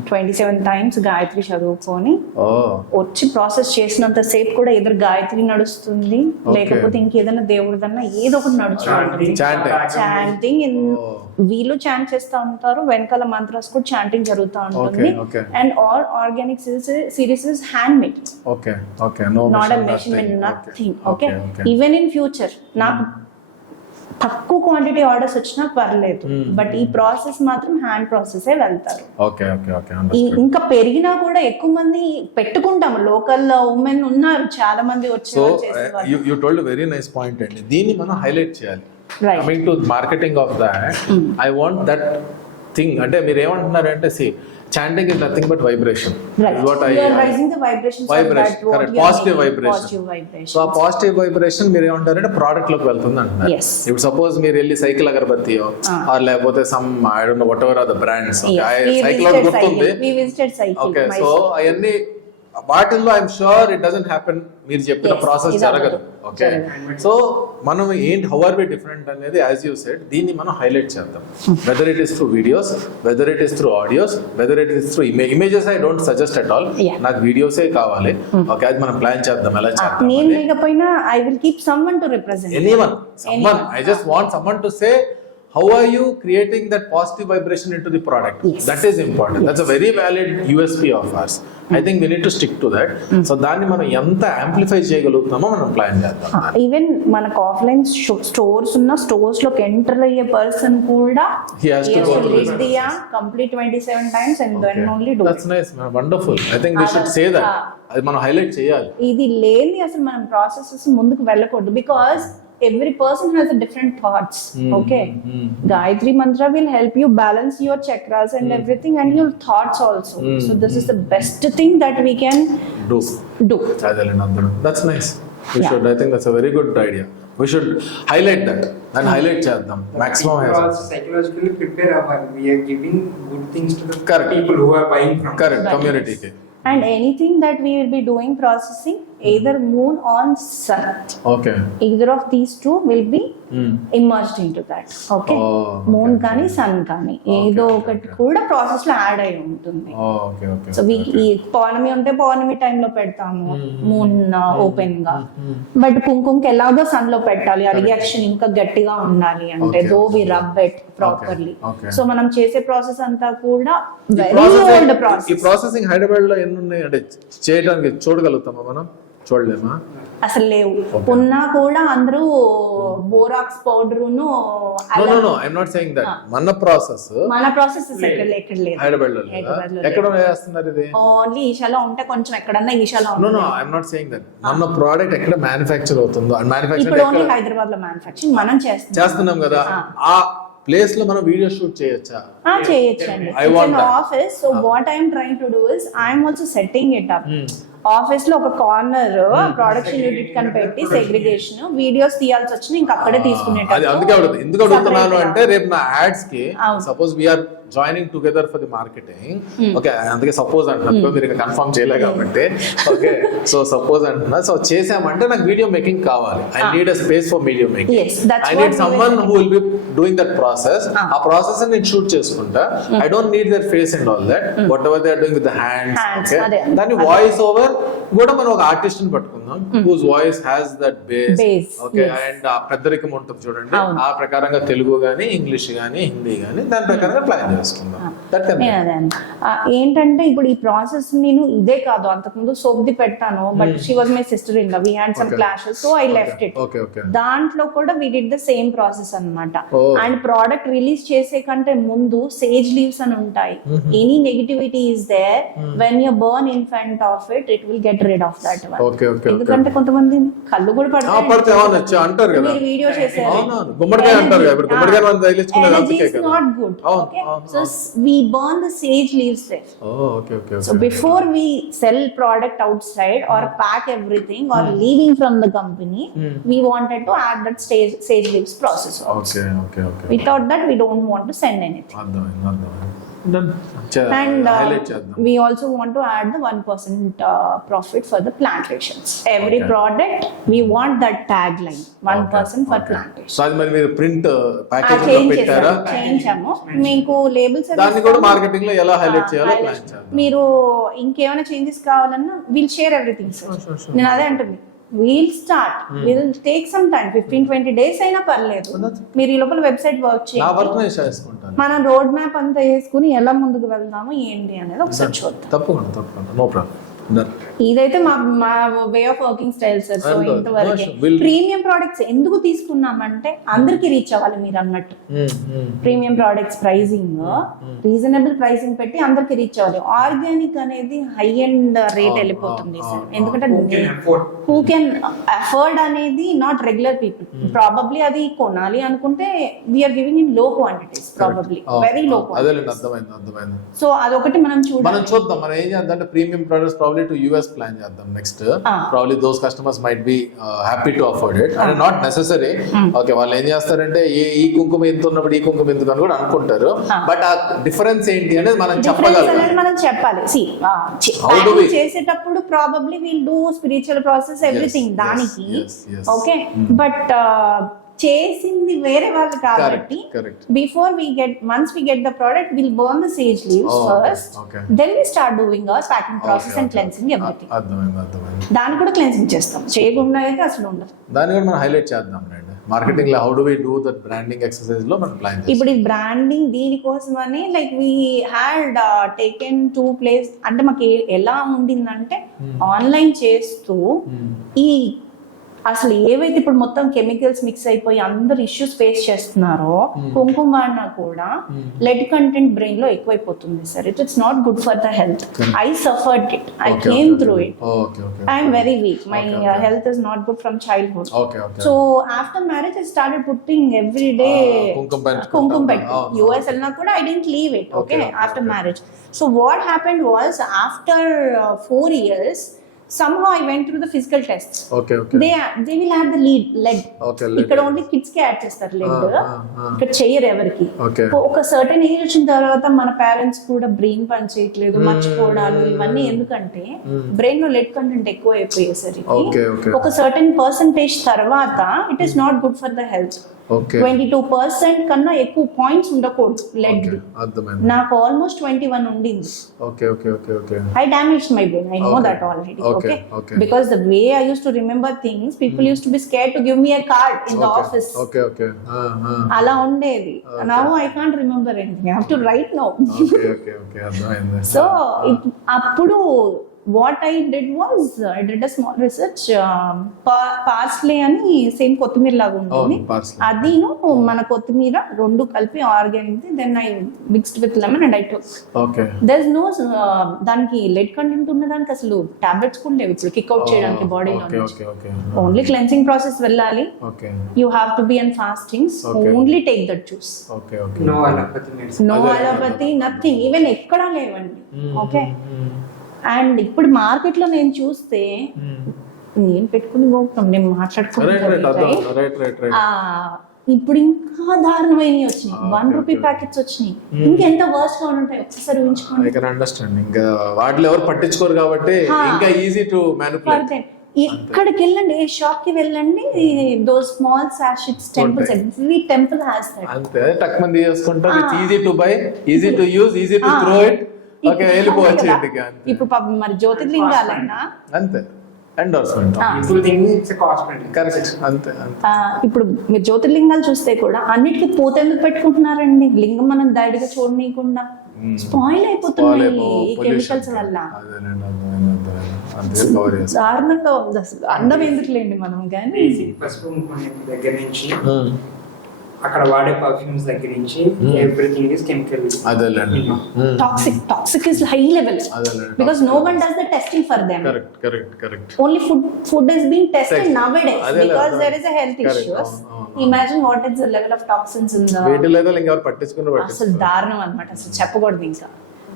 27 times Gayatri చదువుకొని వచ్చి process చేసినంత సేపు కూడా ఎదురు గాయత్రి నడుస్తుంది, లేకపోతే ఇంకేదైనా దేవుడిదన్నా ఏదో ఒకటి నడుస్తుంది. చాంటింగ్, వీళ్ళు చాంట్ చేస్తూ ఉంటారు, వెనకాల మంత్రాస్ కూడా చాంటింగ్ జరుగుతూ ఉంటుంది. And all organic series is hand made, not a machine, nothing. Okay, even in future నాకు తక్కువ క్వాంటిటీ ఆర్డర్స్ వచ్చినా పర్లేదు, బట్ ఈ ప్రాసెస్ మాత్రం హ్యాండ్ ప్రాసెసే వెళ్తారు. ఇంకా పెరిగినా కూడా ఎక్కువ మంది పెట్టుకుంటాము. లోకల్ ఉమెన్ ఉన్నారు చాలా మంది వచ్చి. You told very nice point అండి. దీన్ని మనం హైలైట్ చేయాలి. Coming to marketing of that, I want that thing. అంటే మీరు ఏమంటున్నారంటే chanting is nothing but vibration. Right. Is what you are raising the vibrations. Correct. Positive vibration. So ఆ positive vibration మీరు ఏమంటారంటే ప్రోడక్ట్ లోకి వెళ్తుంది అంటున్నారు. ఇప్పుడు సపోజ్ మీరు వెళ్ళి సైకిల్ అగరబత్తి ఆర్ లేకపోతే some I don't know whatever are the brands, Cycle గుర్తుంది. ఓకే, సో అవన్నీ వాటిల్లో I'm sure it doesn't happen. మీరు చెప్పిన ప్రాసెస్ జరగదు. ఓకే, సో మనం ఏంటి, హౌ ఆర్ వి డిఫరెంట్ అనేది యాజ్ యూ సెడ్, దీన్ని మనం హైలైట్ చేద్దాం. Whether it is through videos, whether it is through audios, whether it is through images. I don't suggest at all, నాకు వీడియోసే కావాలి. Okay, అది మనం ప్లాన్ చేద్దాం, ఎలా చేద్దాం. నేను లేకపోయినా I will keep someone to represent anyone. I just want someone to say how are you creating that positive vibration into the product. That is important. That's a very valid USP of ours. I think we need to stick to that. So దాన్ని మనం ఎంత amplify చేయగలుగుతామో మనం plan చేద్దాం. Even మనకు offline stores ఉన్న stores లోకి enter అయ్యే person కూడా he has to go through this complete 27 times and then only do. That's nice, wonderful. I think we should say that. అది మనం హైలైట్ చేయాలి. ఇది లేని అసలు మనం ప్రాసెసెస్ ముందుకు వెళ్ళకూడదు, because every person has a different thoughts. Okay, Gayatri mantra will help you balance your chakras and everything, and your thoughts also. So this is the best thing that we can do. That's nice. We should, I think that's a very good idea. We should highlight that and highlight chadam maximum. Psychologically prepare our, we are giving good things to the people who are buying from community ke. And anything that we will be doing processing, either moon or sun. Okay. Either of these two will be immersed into that. Okay. Moon కానీ sun కానీ ఏదో ఒకటి కూడా process లో add అయి ఉంటుంది. So ఈ పౌర్ణమి ఉంటే పౌర్ణమి టైంలో పెడతాము మూన్ ఓపెన్ గా, బట్ కుంకుమకి ఎలాగో సన్ లో పెట్టాలి, ఆ రియాక్షన్ ఇంకా గట్టిగా ఉండాలి అంటే దో వి రబ్ ఇట్ ప్రాపర్లీ. సో మనం చేసే ప్రాసెస్ అంతా కూడా వెరీ ఓల్డ్ ప్రాసెస్. ఈ ప్రాసెసింగ్ హైదరాబాద్ లో ఎన్ని ఉన్నాయి అంటే చేయడానికి చూడగలుగుతామా మనం? చూడలేమా? అసలు లేవు. ఉన్నా కూడా అందరూ బోరాక్స్ పౌడర్ ను ఐఎమ్ నాట్ సేయింగ్ దట్ మన ప్రాసెస్ ఎక్కడ లేదు హైదరాబాద్ లో. ఎక్కడ చేస్తున్నారు ఇది? ఓన్లీ ఈషాలో ఉంటే కొంచెం ఎక్కడన్నా ఈషాలో ఉంది. No I'm not saying that మన ప్రోడక్ట్ ఎక్కడ మ్యానుఫ్యాక్చర్ అవుతుందో, అండ్ మ్యానుఫ్యాక్చర్ ఇప్పుడు ఓన్లీ హైదరాబాద్ లో మ్యానుఫ్యాక్చరింగ్ మనం చేస్తున్నాం కదా. ఆ ప్లేస్ లో మనం వీడియో షూట్ చేయొచ్చా? చేయొచ్చండి. I want that. Office. So what I'm trying to do is I'm also setting it up. Office లో ఒక కార్నర్ ప్రొడక్షన్ యూనిట్ కని పెట్టి సెగ్రిగేషన్ వీడియోస్ తీయాల్సి వచ్చిన ఇంకా అక్కడే తీసుకునేటప్పుడు. అందుకే ఎందుకు అడుగుతున్నాను అంటే రేపు నా యాడ్స్ కి suppose we're joining together for the marketing. Okay, అందుకే సపోజ్ అంటున్నా, మీరు కన్ఫర్మ్ చేయలే కాబట్టి. ఓకే, సో సపోజ్ అంటున్నా, సో చేసామంటే నాకు వీడియో మేకింగ్ కావాలి. I need a space for video making. I need someone who will be doing that process. ఆ ప్రాసెస్ నేను షూట్ చేసుకుంటా. I don't need their face and all that. Whatever they are doing with the hands. Okay, దాని voice over కూడా మనం ఒక artist ని పట్టుకుందాం whose voice has that base. Okay, and ఆ పెద్దరికం ఉంటుంది చూడండి, ఆ ప్రకారంగా తెలుగు గానీ ఇంగ్లీష్ గానీ హిందీ గానీ దాని ప్రకారంగా ప్లాన్ చేసుకుందాం. ఏంటంటే ఇప్పుడు ఈ ప్రాసెస్ నేను ఇదే కాదు, అంతకుముందు సోప్ది పెట్టాను, but she was my sister in law, we had some clashes, so I left it. దాంట్లో కూడా we did the same process అన్నమాట. అండ్ ప్రోడక్ట్ రిలీజ్ చేసే కంటే ముందు సేజ్ లీవ్స్ అని ఉంటాయి. Any negativity is there, when you burn in front of it, it will get rid of that one. ఎందుకంటే కొంతమంది కళ్ళు కూడా పడతాయి అంటారు కదా, మీరు వీడియో చేశారు, గుమ్మడికాయ అంటారు కదా, ఇప్పుడు గుమ్మడికాయ మనం తగిలించుకునేది అందుకే కదా. Not good. Okay, so we burn the sage leaves there. Okay. So before we sell product outside or pack everything or leaving from the company, we wanted to add that sage leaves process also. Okay. Without that, we don't want to send anything. And we also want to add the 1% profit for the plantations. Every product, we want that tagline, 1% for plantations. So అది మీరు print packaging లో పెట్టారా? చేయించాము. మీకు labels దాన్ని కూడా marketing లో ఎలా హైలైట్ చేయాలో ప్లాన్ చేద్దాం. మీరు ఇంకేమైనా చేంజెస్ కావాలన్నా విల్ షేర్ ఎవ్రీథింగ్ సార్. నేను అదే అంటుంది, we'll start, will take some time, 15-20 days అయినా పర్లేదు. మీరు ఈ లోపల వెబ్సైట్ వర్క్ చేయండి, మనం రోడ్ మ్యాప్ అంతా వేసుకుని ఎలా ముందుకు వెళ్దాము ఏంటి అనేది ఒకసారి చూద్దాం. తప్పకుండా, నో ప్రాబ్లం. ఇదైతే మా way of working style sir. So ఇంతవరకు ప్రీమియం ప్రొడక్ట్స్ ఎందుకు తీసుకున్నామంటే అందరికి రీచ్ అవ్వాలి మీరు అన్నట్టు. Premium products pricing reasonable pricing పెట్టి అందరికి రీచ్ అవ్వాలి. ఆర్గానిక్ అనేది హై ఎండ్ రేట్ వెళ్ళిపోతుంది సార్, ఎందుకంటే హూ కెన్ అఫోర్డ్ అనేది నాట్ రెగ్యులర్ పీపుల్. ప్రాబబ్లీ అది కొనాలి అనుకుంటే we're giving in low quantities, probably very low quantity. So అదొకటి మనం చూద్దాం. మనం ఏం చేద్దాం, premium products probably to US plan చేద్దాం next. probably those customers might be happy to afford it and not necessary. Okay, వాళ్ళు ఏం చేస్తారంటే ఈ కుంకుమ ఎంత ఉన్నప్పుడు ఈ కుంకుమ ఎందుకు అని కూడా అనుకుంటారు. బట్ ఆ డిఫరెన్స్ ఏంటి అనేది మనం చెప్పాలి. చేసేటప్పుడు probably will do spiritual process everything దానికి. ఓకే, బట్ చేసింది వేరే వాళ్ళు కాబట్టి before once we get the product will burn the sage leaves first, then we start doing our packing process and cleansing everything. దాన్ని కూడా క్లెన్సింగ్ చేస్తాం, చేయకుండా అయితే అసలు ఉండదు. దాన్ని కూడా మనం హైలైట్ చేద్దాం మార్కెటింగ్ లో. How do we do that branding exercise లో మనం ప్లాన్ చేస్తాం. ఇప్పుడు ఈ బ్రాండింగ్ దీనికోసమని like we had taken 2 place. అంటే మాకు ఎలా ఉండిందంటే ఆన్లైన్ చేస్తూ ఈ అసలు ఏవైతే ఇప్పుడు మొత్తం కెమికల్స్ మిక్స్ అయిపోయి అందరు ఇష్యూస్ ఫేస్ చేస్తున్నారో, కుంకుమ అన్నా కూడా లెడ్ కంటెంట్ బ్రెయిన్ లో ఎక్కువైపోతుంది sir. It's not good for the health. I suffered it, I came through it. I'm very weak, my health is not good from childhood. So after marriage I started putting every day kumkum పెట్టి. US వెళ్ళినా కూడా I didn't leave it. Okay, after marriage. So what happened was after 4 years somehow I went through the physical tests. Okay. They will have the lead. ఇక్కడ only kids కి add చేస్తారు lead, ఇక్కడ చెయ్యరు ఎవరికి. ఒక certain age వచ్చిన తర్వాత మన పేరెంట్స్ కూడా బ్రెయిన్ పని చేయట్లేదు, మర్చిపోవడాలు ఇవన్నీ. ఎందుకంటే బ్రెయిన్ లో లెడ్ కంటెంట్ ఎక్కువ అయిపోయేసరికి ఒక సర్టెన్ పర్సెంటేజ్ తర్వాత it is not good for the health. 22% కన్నా ఎక్కువ పాయింట్స్ ఉండకూడదు లెడ్. నాకు ఆల్మోస్ట్ 21 ఉండింది. I damaged my brain. I know that already. Okay. Because the way I used to remember things, people used to be scared to give me a card in the office. అలా ఉండేది. Now I can't remember anything. I have to write now. Okay. So అప్పుడు what I did was I did a small research. Parsley అని same కొత్తిమీర లాగా ఉంటుంది, parsley. అదిను మన కొత్తిమీర రెండు కలిపి organic. Then I mixed with lemon and I took. Okay there is no దానికి లెడ్ కంటెంట్ ఉన్న దానికి అసలు టాబ్లెట్స్ కూడా లేవు ఇప్పుడు కిక్ అవుట్ చేయడానికి బాడీలో. Okay okay okay only cleansing process వెళ్ళాలి. Okay you have to be and fastings, Okay. Only take that juice. Okay okay No allopathy medicine. No అదే. అలోపతి నథింగ్, ఈవెన్ ఎక్కడా లేవండి. ఓకే, అండ్ ఇప్పుడు market లో నేను చూస్తే నేను పెట్టుకుని పోతాం, నేను రైట్ రైట్ మాట్లాడుకుంటాను. రైట్ రైట్ రైట్ ఇప్పుడు ఇంకా దారుణమైనవి వచ్చినాయి, ₹1 ప్యాకెట్స్ వచ్చినాయి. ఇంకెంత వర్స్ట్ గా ఉంటాయి ఒకసారి ఊహించుకోండి. I can understand. ఇంకా వాటిలో ఎవరు పట్టించుకోరు కాబట్టి ఇంకా ఈజీ టు మ్యానిపులేట్. Further, ఎక్కడికి వెళ్ళండి, ఏ షాప్ కి వెళ్ళండి, those small sachets, temples, every temple has that. అంతే టక్ మంది చేసుకుంటారు. It's easy to buy, easy to use, easy to throw it. Okay వెళ్ళిపోవచ్చు ఇంటికి. అంతే ఇప్పుడు పాపం మరి జ్యోతిర్లింగాలైనా అంతే endorsement. People think it's a cost friendly. Correct. అంతే అంతే ఇప్పుడు మీరు జ్యోతిర్లింగాలు చూస్తే కూడా అన్నిటికీ పూత ఎందుకు పెట్టుకుంటున్నారండి? లింగం మనం డైరెక్ట్ గా చూడనీయకుండా స్పాయిల్ అయిపోతున్నాయి ఈ కెమికల్స్ వల్ల. అంతే కవర్ చేస్తాం. దారుణంగా ఉంది అసలు. అందం ఎందుకులేండి మనం కానీ. Basic పసుపు కొనే దగ్గర నుంచి అక్కడ వాడే పర్ఫ్యూమ్స్ దగ్గర నుంచి ఎవ్రీథింగ్ ఇస్ కెమికల్. అదేలేండి. టాక్సిక్ ఇస్ హై లెవెల్స్ అదేలేండి. because no one does the testing for them. Correct correct correct. Only food is being tested Test. nowadays అదే because లేదు. there is a health Correct. issues. అవును. Imagine what is the level of toxins in the. వీటి లేదా ఇంకెవరు పట్టించుకుని అసలు దారుణం అన్నమాట, అసలు చెప్పకూడదు ఇంకా.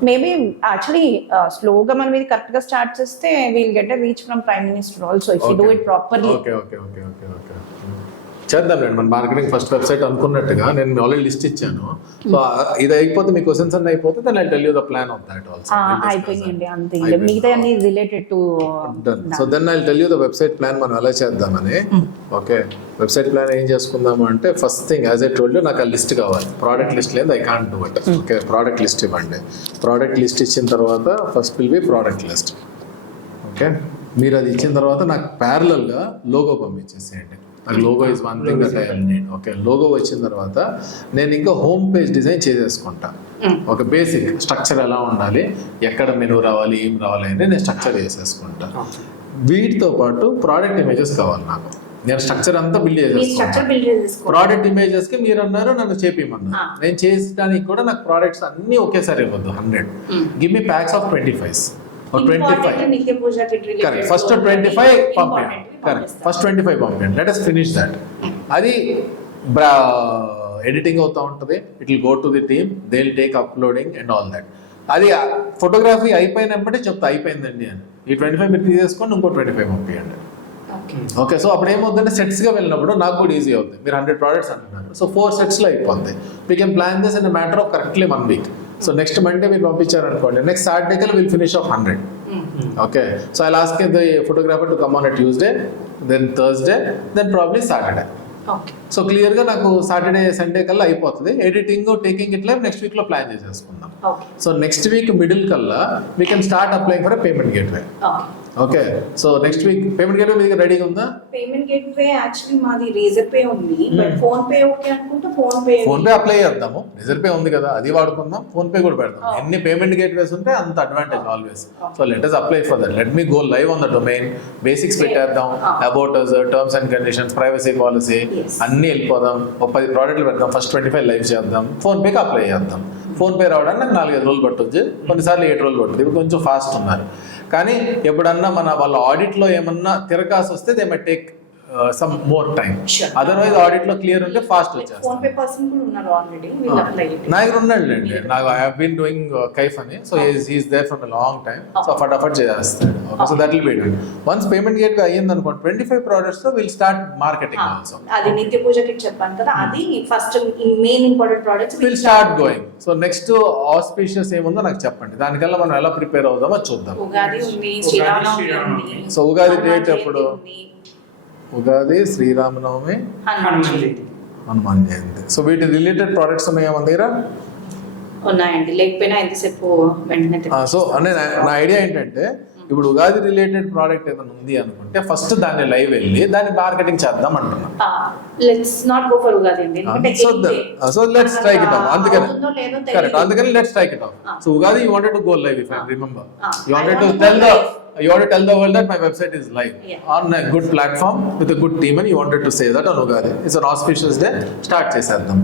మేబీ యాక్చువల్లీ స్లోగా మనం ఇది కరెక్ట్ గా స్టార్ట్ చేస్తే will get a reach from prime minister also if you do it properly. Okay okay okay okay okay చేద్దాంలేండి. మన మార్కెటింగ్ ఫస్ట్ వెబ్సైట్ అనుకున్నట్టుగా నేను ఆల్రెడీ లిస్ట్ ఇచ్చాను. సో ఇది అయిపోతే మీ క్వశ్చన్స్ అన్ని అయిపోతే then I tell you the plan of that also. అయిపోయిందండి అంతే. మిగతా అన్ని related to so then I tell you the website plan మనం ఎలా చేద్దామని. ఓకే వెబ్సైట్ ప్లాన్ ఏం చేసుకుందాము అంటే first thing as I told you నాకు ఆ లిస్ట్ కావాలి. ప్రోడక్ట్ లిస్ట్ లేదు, I can't do it. Okay product list ఇవ్వండి. ప్రోడక్ట్ లిస్ట్ ఇచ్చిన తర్వాత first will be product list. Okay మీరు అది ఇచ్చిన తర్వాత నాకు ప్యారలల్గా లోగో పంపించేసేయండి. నాకు logo is one thing that I need. Okay logo వచ్చిన తర్వాత నేను ఇంకా హోమ్ పేజ్ డిజైన్ చేసేసుకుంటా. ఒక బేసిక్ స్ట్రక్చర్ ఎలా ఉండాలి, ఎక్కడ మెనూ రావాలి, ఏం రావాలి అని నేను స్ట్రక్చర్ చేసేసుకుంటా. వీటితో పాటు ప్రోడక్ట్ ఇమేజెస్ కావాలి నాకు. నేను స్ట్రక్చర్ అంతా బిల్డ్ చేసేసుకుంటా. ప్రోడక్ట్ ఇమేజెస్ కి మీరు అన్నారు నన్ను చేపిమన్నారు. నేను చేసడానికి కూడా నాకు ప్రోడక్ట్స్ అన్ని ఒకేసారి ఇవ్వద్దు. 100 give me packs of 25 or 25. Correct. First 25 పంపించండి. కరెక్ట్ ఫస్ట్ 25 పంపించండి. Let us finish that. అది ఎడిటింగ్ అవుతా ఉంటుంది. It will go to the team, they will take uploading and all that. అది ఫోటోగ్రఫీ అయిపోయినప్పుడే చెప్తా అయిపోయిందండి అని. ఈ 25 మీరు తీసేసుకొని ఇంకో 25 పంపించండి. ఓకే సో అప్పుడు ఏమవుతుందంటే సెట్స్గా వెళ్ళినప్పుడు నాకు కూడా ఈజీ అవుతుంది. మీరు 100 ప్రోడక్ట్స్ అంటున్నారు, సో 4 సెట్స్లో అయిపోతుంది. We can plan this in matter of correctly 1 week. So next Monday మీరు పంపించారు అనుకోండి, నెక్స్ట్ సాటర్డే కల్లా will finish off 100. Okay so I ask the photographer to come on Tuesday, then Thursday, then probably Saturday. So క్లియర్గా నాకు Saturday Sunday కల్లా అయిపోతుంది. Editing taking ఇట్లా next వీక్లో ప్లాన్ చేసేసుకుందాం. సో నెక్స్ట్ వీక్ మిడిల్ కల్లా we can start applying for payment gateway. Okay so next week payment gateway మీ దగ్గర రెడీగా ఉందా? పేమెంట్ గేట్వే యాక్చువల్లీ మాది రేజర్ పే ఉంది, బట్ ఫోన్ పే ఓకే అనుకుంటే ఫోన్ పే అప్లై చేద్దాము. రేజర్ పే ఉంది కదా అది వాడుకుందాం, ఫోన్ పే కూడా పెడదాం. ఎన్ని పేమెంట్ గేట్వేస్ ఉంటే అంత advantage always. So let us apply for that. Let me go live on the domain. Basics పెట్టేద్దాం, about us, terms and conditions, privacy policy అన్ని వెళ్ళిపోదాం. 10 ప్రోడక్ట్లు పెడదాం. ఫస్ట్ 25 లైవ్ చేద్దాం. ఫోన్ పేకి అప్లై చేద్దాం. ఫోన్ పే రావడానికి నాకు 4-5 రోజులు పట్టొచ్చు, కొన్నిసార్లు 7 రోజులు పడుతుంది. ఇప్పుడు కొంచెం ఫాస్ట్ ఉన్నారు. కానీ ఎప్పుడన్నా వాళ్ళ ఆడిట్లో ఏమన్నా తిరకాసి వస్తే they may take some more time. Otherwise audit లో క్లియర్ ఉంటే ఫాస్ట్ వచ్చేస్తుంది. ఫోన్ పే పర్సన్ కూడా ఉన్నారు ఆల్రెడీ, విల్ అప్లై ఇట్. నా దగ్గర ఉన్నాడులేండి. నాకు I have been doing Kaif అని. So he's there from a long time. సో ఫటాఫట్ చేస్తాడు. Okay so that will be done. Once payment gate అయ్యింది అనుకోండి, 25 ప్రోడక్ట్స్ తో విల్ స్టార్ట్ మార్కెటింగ్ ఆల్సో. అది నిత్య పూజకి చెప్పాను కదా, అది first main important products will start going. So next auspicious ఏముందో నాకు చెప్పండి. దానికల్లా మనం ఎలా ప్రిపేర్ అవుదామో చూద్దాం. ఉగాది ఉంది, శ్రీరామనవమి ఉంది. సో ఉగాది డేట్ ఎప్పుడు? ఉగాది, శ్రీరామనవమి, హనుమాన్ జయంతి. సో వీటి రిలేటెడ్ ప్రోడక్ట్స్ ఉన్నాయా మన దగ్గర? ఉన్నాయండి, లేకపోయినా ఎంతసేపు వెంటనే. సో అంటే నా ఐడియా ఏంటంటే ఇప్పుడు ఉగాది రిలేటెడ్ ప్రోడక్ట్ ఏదైనా ఉంది అనుకుంటే ఫస్ట్ దాన్ని లైవ్ వెళ్ళి దాన్ని మార్కెటింగ్ చేద్దాం అంటున్నాం. Let's not go for Ugadi అండి. So let's try it out. అందుకని అవుతుందో లేదో కరెక్ట్, తెలియదు. అందుకని let's try it out. So Ugadi you wanted to go live, if I remember. You wanted to tell the world that my website is live on a good platform with a good team, and you wanted to say that on Ugadi. It's an auspicious day. Start చేసేద్దాం.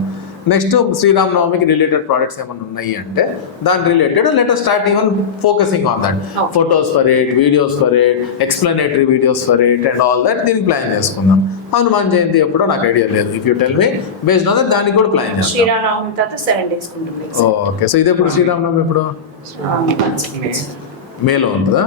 Next Sriram నవమికి related products ఏమైనా ఉన్నాయి అంటే దాని related let us start even focusing on that. Photos for it, videos for it, explanatory videos for it and all that. దీనికి plan చేసుకుందాం. హనుమాన్ జయంతి ఎప్పుడో నాకు idea లేదు. If you tell me based on that దానికి కూడా ప్లాన్ చేస్తాం. శ్రీరామనవమి తర్వాత 7 days ఉంటుంది. ఓకే, సో ఇది ఎప్పుడు శ్రీరామ్ నవమి ఎప్పుడు? మేలో ఉంటుందా?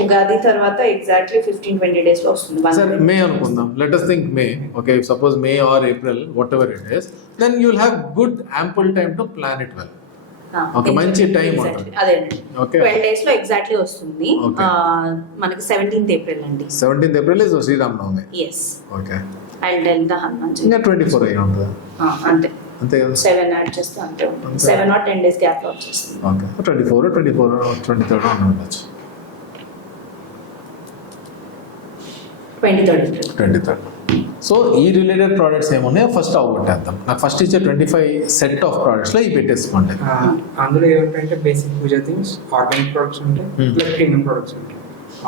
ఉగాది తర్వాత ఎగ్జాక్ట్లీ 15-20 days లో వస్తుంది. సరే మే అనుకుందాం. Let us think May. Okay, if suppose May or April, whatever it is, then you'll have good ample time to plan it well. Okay, మంచి టైం ఉంటుంది. అదేనండి. Okay. 12 days లో ఎగ్జాక్ట్లీ వస్తుంది. Okay. మనకి 17th April అండి. 17th April is Sriram Navami. Yes. Okay, I'll tell the Hanuman Jayanti. ఇంకా 24 అయ్యి ఉంటుందా? అంతే. అంతే కదా? 7 యాడ్ చేస్తే అంతే. 7 or 10 days గ్యాప్ లో వచ్చేస్తుంది. ఓకే, 24 23rd ఉండొచ్చు. 23rd April. 23rd. సో ఈ రిలేటెడ్ ప్రోడక్ట్స్ ఏమున్నాయో ఫస్ట్ అవగొట్టేద్దాం. నాకు ఫస్ట్ ఇచ్చే 25 సెట్ ఆఫ్ ప్రోడక్ట్స్ లో ఇవి పెట్టేసుకోండి. అందులో ఏమిటంటే బేసిక్ పూజ థింగ్స్, ఆర్గానిక్ ప్రొడక్ట్స్ ఉంటాయి, ప్లస్ ప్రీమియం ప్రొడక్ట్స్ ఉంటాయి.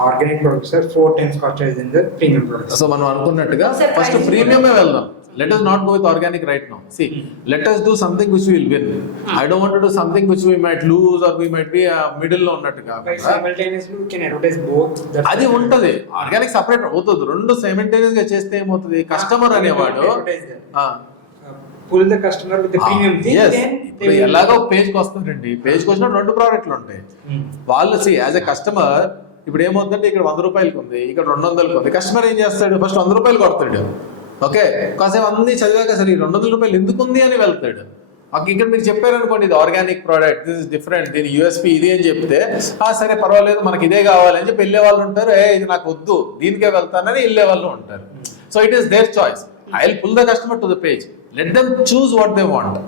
Organic products 4 times cost in the premium products. So మనం అనుకున్నట్టుగా ఫస్ట్ ప్రీమియమే వెళ్దాం. Let us not go with organic right now. See, let us do something which we will win. I don't want to do something which we might lose or we might be middle లో ఉన్నట్టుగా. Simultaneously we can advertise both. అది ఉంటది. Organic separate అవుతుంది. రెండు simultaneous గా చేస్తే ఏమవుతుంది, customer అనేవాడు pull the customer with the premium thing. Yes. Then ఇప్పుడు ఎలాగో పేజ్ కి వస్తుందండి. పేజ్ కి వచ్చిన 2 ప్రోడక్ట్లు ఉంటాయి. వాళ్ళు యాజ్ ఎ కస్టమర్ ఇప్పుడు ఏమవుతుందంటే ఇక్కడ 100 రూపాయలకి ఉంది, ఇక్కడ 200కి ఉంది. కస్టమర్ ఏం చేస్తాడు, ఫస్ట్ 100 రూపాయలు కొడతాడు. ఓకే, కాసేపు అన్ని చదివాక సరే 200 రూపాయలు ఎందుకు ఉంది అని వెళ్తాడు. ఇక్కడ మీరు చెప్పారనుకోండి ఇది organic product, this is different, దీని యూఎస్పీ ఇది అని చెప్తే సరే పర్వాలేదు మనకి ఇదే కావాలి అని చెప్పి వెళ్ళే వాళ్ళు ఉంటారు. ఇది నాకు వద్దు దీనికే వెళ్తానని వెళ్ళే వాళ్ళు ఉంటారు. So it is their choice. I will pull the customer to the page, let them choose what they want.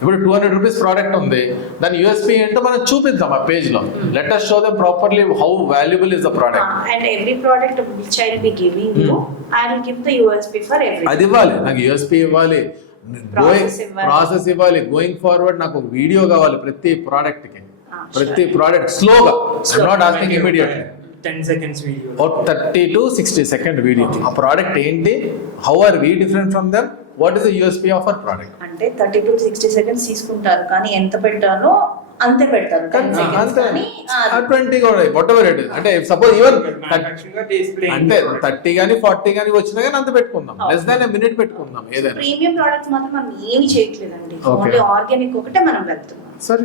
ఇప్పుడు 200 రూపీస్ ప్రోడక్ట్ ఉంది, దాని యూఎస్పీ ఏంటో మనం చూపిద్దాం ఆ పేజ్ లో. Let us show them properly how valuable is the product. And every product which I will be giving you, I will give the USP for everything. అది ఇవ్వాలి, నాకు యూఎస్పీ ఇవ్వాలి, ప్రాసెస్ ఇవ్వాలి. గోయింగ్ ఫార్వర్డ్ నాకు video కావాలి ప్రతి product కి, ప్రతి ప్రోడక్ట్ స్లోగా. I'm not asking immediately. 10 seconds video. 30 to 60 second video. ఆ ప్రోడక్ట్ ఏంటి, how are we different from them, what is the USP of our product. అంటే 30 to 60 seconds తీసుకుంటారు, కానీ ఎంత పెట్టానో అంతే పెడతారు. 10 seconds కానీ 20 కూడా whatever it is. అంటే సపోజ్ ఈవెన్ Manufacturing గా display అంటే 30 కానీ 40 కానీ వచ్చినా కానీ అంత పెట్టుకుందాం, లెస్ దాన్ మినిట్ పెట్టుకుందాం ఏదైనా. ప్రీమియం ప్రొడక్ట్స్ మాత్రం మనం ఏమి చేయట్లేదండి, Okay. ఓన్లీ ఆర్గానిక్ ఒకటే మనం వెళ్తున్నాం. సరే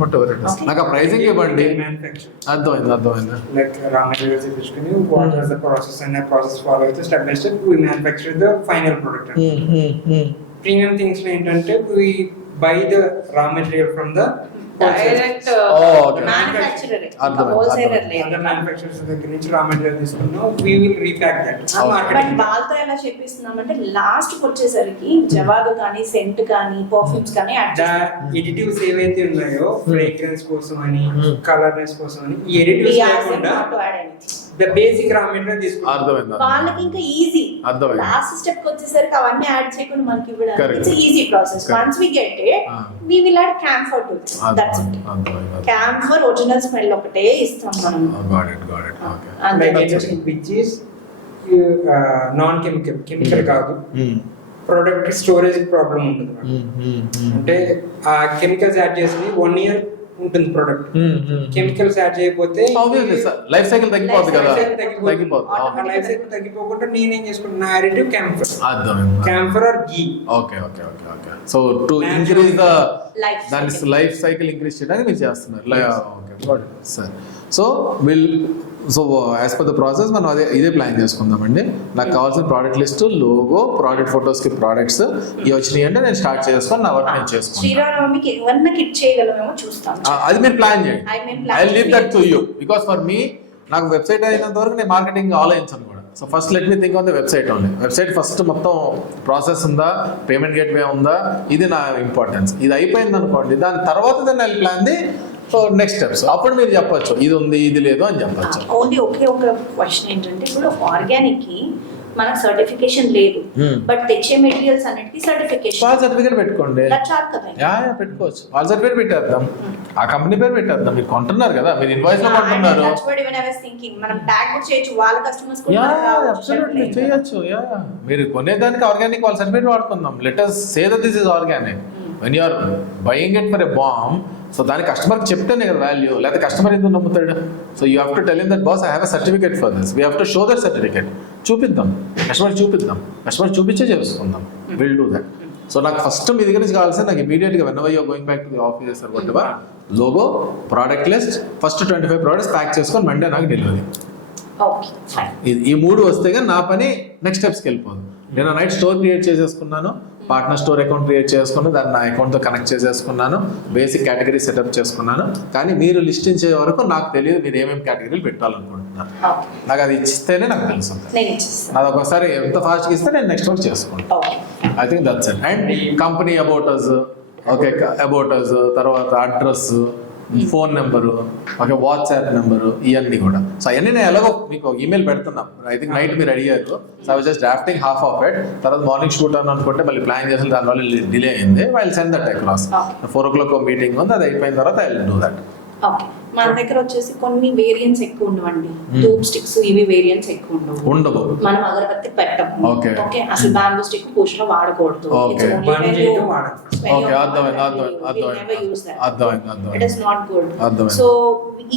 whatever it is. నాకు ఆ ప్రైసింగ్ ఇవ్వండి. manufacturing. అర్థమైంది. Like raw materials తీసుకుని what was the process and the process follow with step by step we manufacture the final product. Premium things లో ఏంటంటే we buy the raw material from the direct okay. Manufacturer, అర్థమైంది. Wholesaler లేదు. other manufacturers దగ్గర నుంచి raw material తీసుకున్నాం, we will repack that. Okay. But Marketing. వాళ్ళతో ఎలా చెప్పిస్తున్నామంటే last కి వచ్చేసరికి జవాదు కానీ సెంట్ కానీ పర్ఫ్యూమ్స్ కానీ యాడ్ చేస్తాం. ఎడిటివ్స్ ఏవైతే ఉన్నాయో ఫ్రేగ్రెన్స్ కోసం అని, కలర్నెస్ కోసం అని, ఈ ఎడిటివ్స్ లేకుండా ద బేసిక్ రా మెటీరియల్ తీసుకుంటాం. అర్థమైంది. వాళ్ళకి ఇంకా ఈజీ. అర్థమైంది. లాస్ట్ స్టెప్ కి వచ్చేసరికి అవన్నీ యాడ్ చేయకుండా మనకి ఇవ్వడానికి Correct. It's easy process. Correct. Once we get it we will add camphor to it. That's it. Camphor original smell ఒకటే ఇస్తాం మనం. Got it. Okay. అంతే. Which is non chemical, chemical కాదు. ప్రోడక్ట్ స్టోరేజ్ ప్రాబ్లం ఉంటుంది. అంటే ఆ chemicals add చేసి 1 year ఉంటుంది ప్రోడక్ట్. కెమికల్స్ యాడ్ చేయకపోతే లైఫ్ సైకిల్ తగ్గిపోతుంది కదా. లైఫ్ సైకిల్ తగ్గిపోకుండా నేనేం చేసుకుంటున్నా, నా అడిటివ్ క్యాంఫర్, అర్థమైంది. Camphor or ghee. Okay. So to increase the Life దాని cycle. లైఫ్ సైకిల్ ఇంక్రీజ్ చేయడానికి మీరు చేస్తున్నారు. Okay sir. So as per the process మనం ఇదే ప్లాన్ చేసుకుందామండి. నాకు కావాల్సిన product list, logo, product photos కి ప్రోడక్ట్స్ ఇవి వచ్చినాయి అంటే నేను స్టార్ట్ చేసుకొని నా వర్క్ నేను చేసుకుంటాను. శ్రీరామనవమికి ఏమన్నా కిట్ చేయగలమేమో చూస్తాం. అది మీరు ప్లాన్ చేయండి. I leave that to you because for me నాకు వెబ్సైట్ అయినంత వరకు నేను మార్కెటింగ్ ఆలోచించాను కూడా. So first let me think on the website only. Website first మొత్తం ప్రాసెస్ ఉందా, పేమెంట్ గేట్వే ఉందా, ఇది నా ఇంపార్టెన్స్. ఇది అయిపోయింది అనుకోండి, దాని తర్వాత దాన్ని I plan the so next steps అప్పుడు మీరు చెప్పొచ్చు ఇది ఉంది ఇది లేదు అని చెప్పొచ్చు. ఓన్లీ ఒకే ఒక క్వశ్చన్ ఏంటంటే ఇప్పుడు ఆర్గానిక్ కి మనకు సర్టిఫికేషన్ లేదు, బట్ తెచ్చే మెటీరియల్స్ అన్నిటికీ సర్టిఫికేషన్. వాళ్ళ సర్టిఫికేట్ పెట్టుకోండి, కదా పెట్టుకోవచ్చు. వాళ్ళ సర్టిఫికేట్ పెట్టేద్దాం, ఆ కంపెనీ పేరు పెట్టేద్దాం. మీరు కొంటున్నారు కదా, మీరు ఇన్వాయిస్ లో కొంటున్నారు, మనం ట్యాగ్ కూడా చేయొచ్చు, వాళ్ళ కస్టమర్స్ అబ్సల్యూట్లీ చేయొచ్చు. మీరు కొనేదానికి ఆర్గానిక్ వాళ్ళ సర్టిఫికేట్ వాడుకుందాం. Let us say that this is organic. when you are buying it for a bomb, so దాని కస్టమర్కి చెప్తేనే కదా వాల్యూ, లేకపోతే కస్టమర్ ఎందుకు నమ్ముతాడు? So you have to tell him that boss I have a certificate for this, we have to show that certificate. చూపిద్దాం, customer చూపించే చేసుకుందాం. Will do that. సో నాకు ఫస్ట్ మీ దగ్గర నుంచి కావాల్సింది, నాకు ఇమీడియట్గా whenever you going back to the office or whatever, logo, product list, first 25 products pack చేసుకొని మండే నాకు డెలివరీ. ఈ 3 వస్తే కానీ నా పని నెక్స్ట్ స్టెప్స్కి వెళ్ళిపోదు. నేను నైట్ స్టోర్ క్రియేట్ చేసేసుకున్నాను, పార్ట్నర్ స్టోర్ అకౌంట్ క్రియేట్ చేసుకున్నాను, దాన్ని నా అకౌంట్తో కనెక్ట్ చేసేసుకున్నాను, బేసిక్ కేటగిరీ సెటప్ చేసుకున్నాను. కానీ మీరు లిస్ట్ ఇచ్చే వరకు నాకు తెలియదు మీరు ఏమేమి కేటగిరీలు పెట్టాలనుకుంటున్నారు. నాకు అది ఇస్తేనే నాకు తెలుసు. అది ఒకసారి ఎంత ఫాస్ట్గా ఇస్తే నేను నెక్స్ట్ వర్క్ చేసుకుంటాను. I think that's it. And company about us, okay, about us, తర్వాత address, phone number, okay, WhatsApp number, ఇవన్నీ కూడా. సో అవన్నీ నేను ఎలాగో మీకు ఈమెయిల్ పెడుతున్నాం. ఐ థింక్ నైట్ మీరు అడిగారు, so I was just drafting half of it. తర్వాత మార్నింగ్ షూట్ అని అనుకుంటే మళ్ళీ ప్లాన్ చేసి దానివల్ల డిలే అయింది. I will send that across. 4 o'clock meeting ఉంది, అది అయిపోయిన తర్వాత I will do that. Okay, మన దగ్గర వచ్చేసి కొన్ని వేరియంట్స్ ఎక్కువ ఉండవండి. ధూప్ స్టిక్స్ ఇవి వేరియంట్స్ ఎక్కువ ఉండవు. మనం అగరబత్తి పెట్టము. ఓకే, అసలు బ్యాంబూ స్టిక్ పూజలో వాడకూడదు. It is not good. So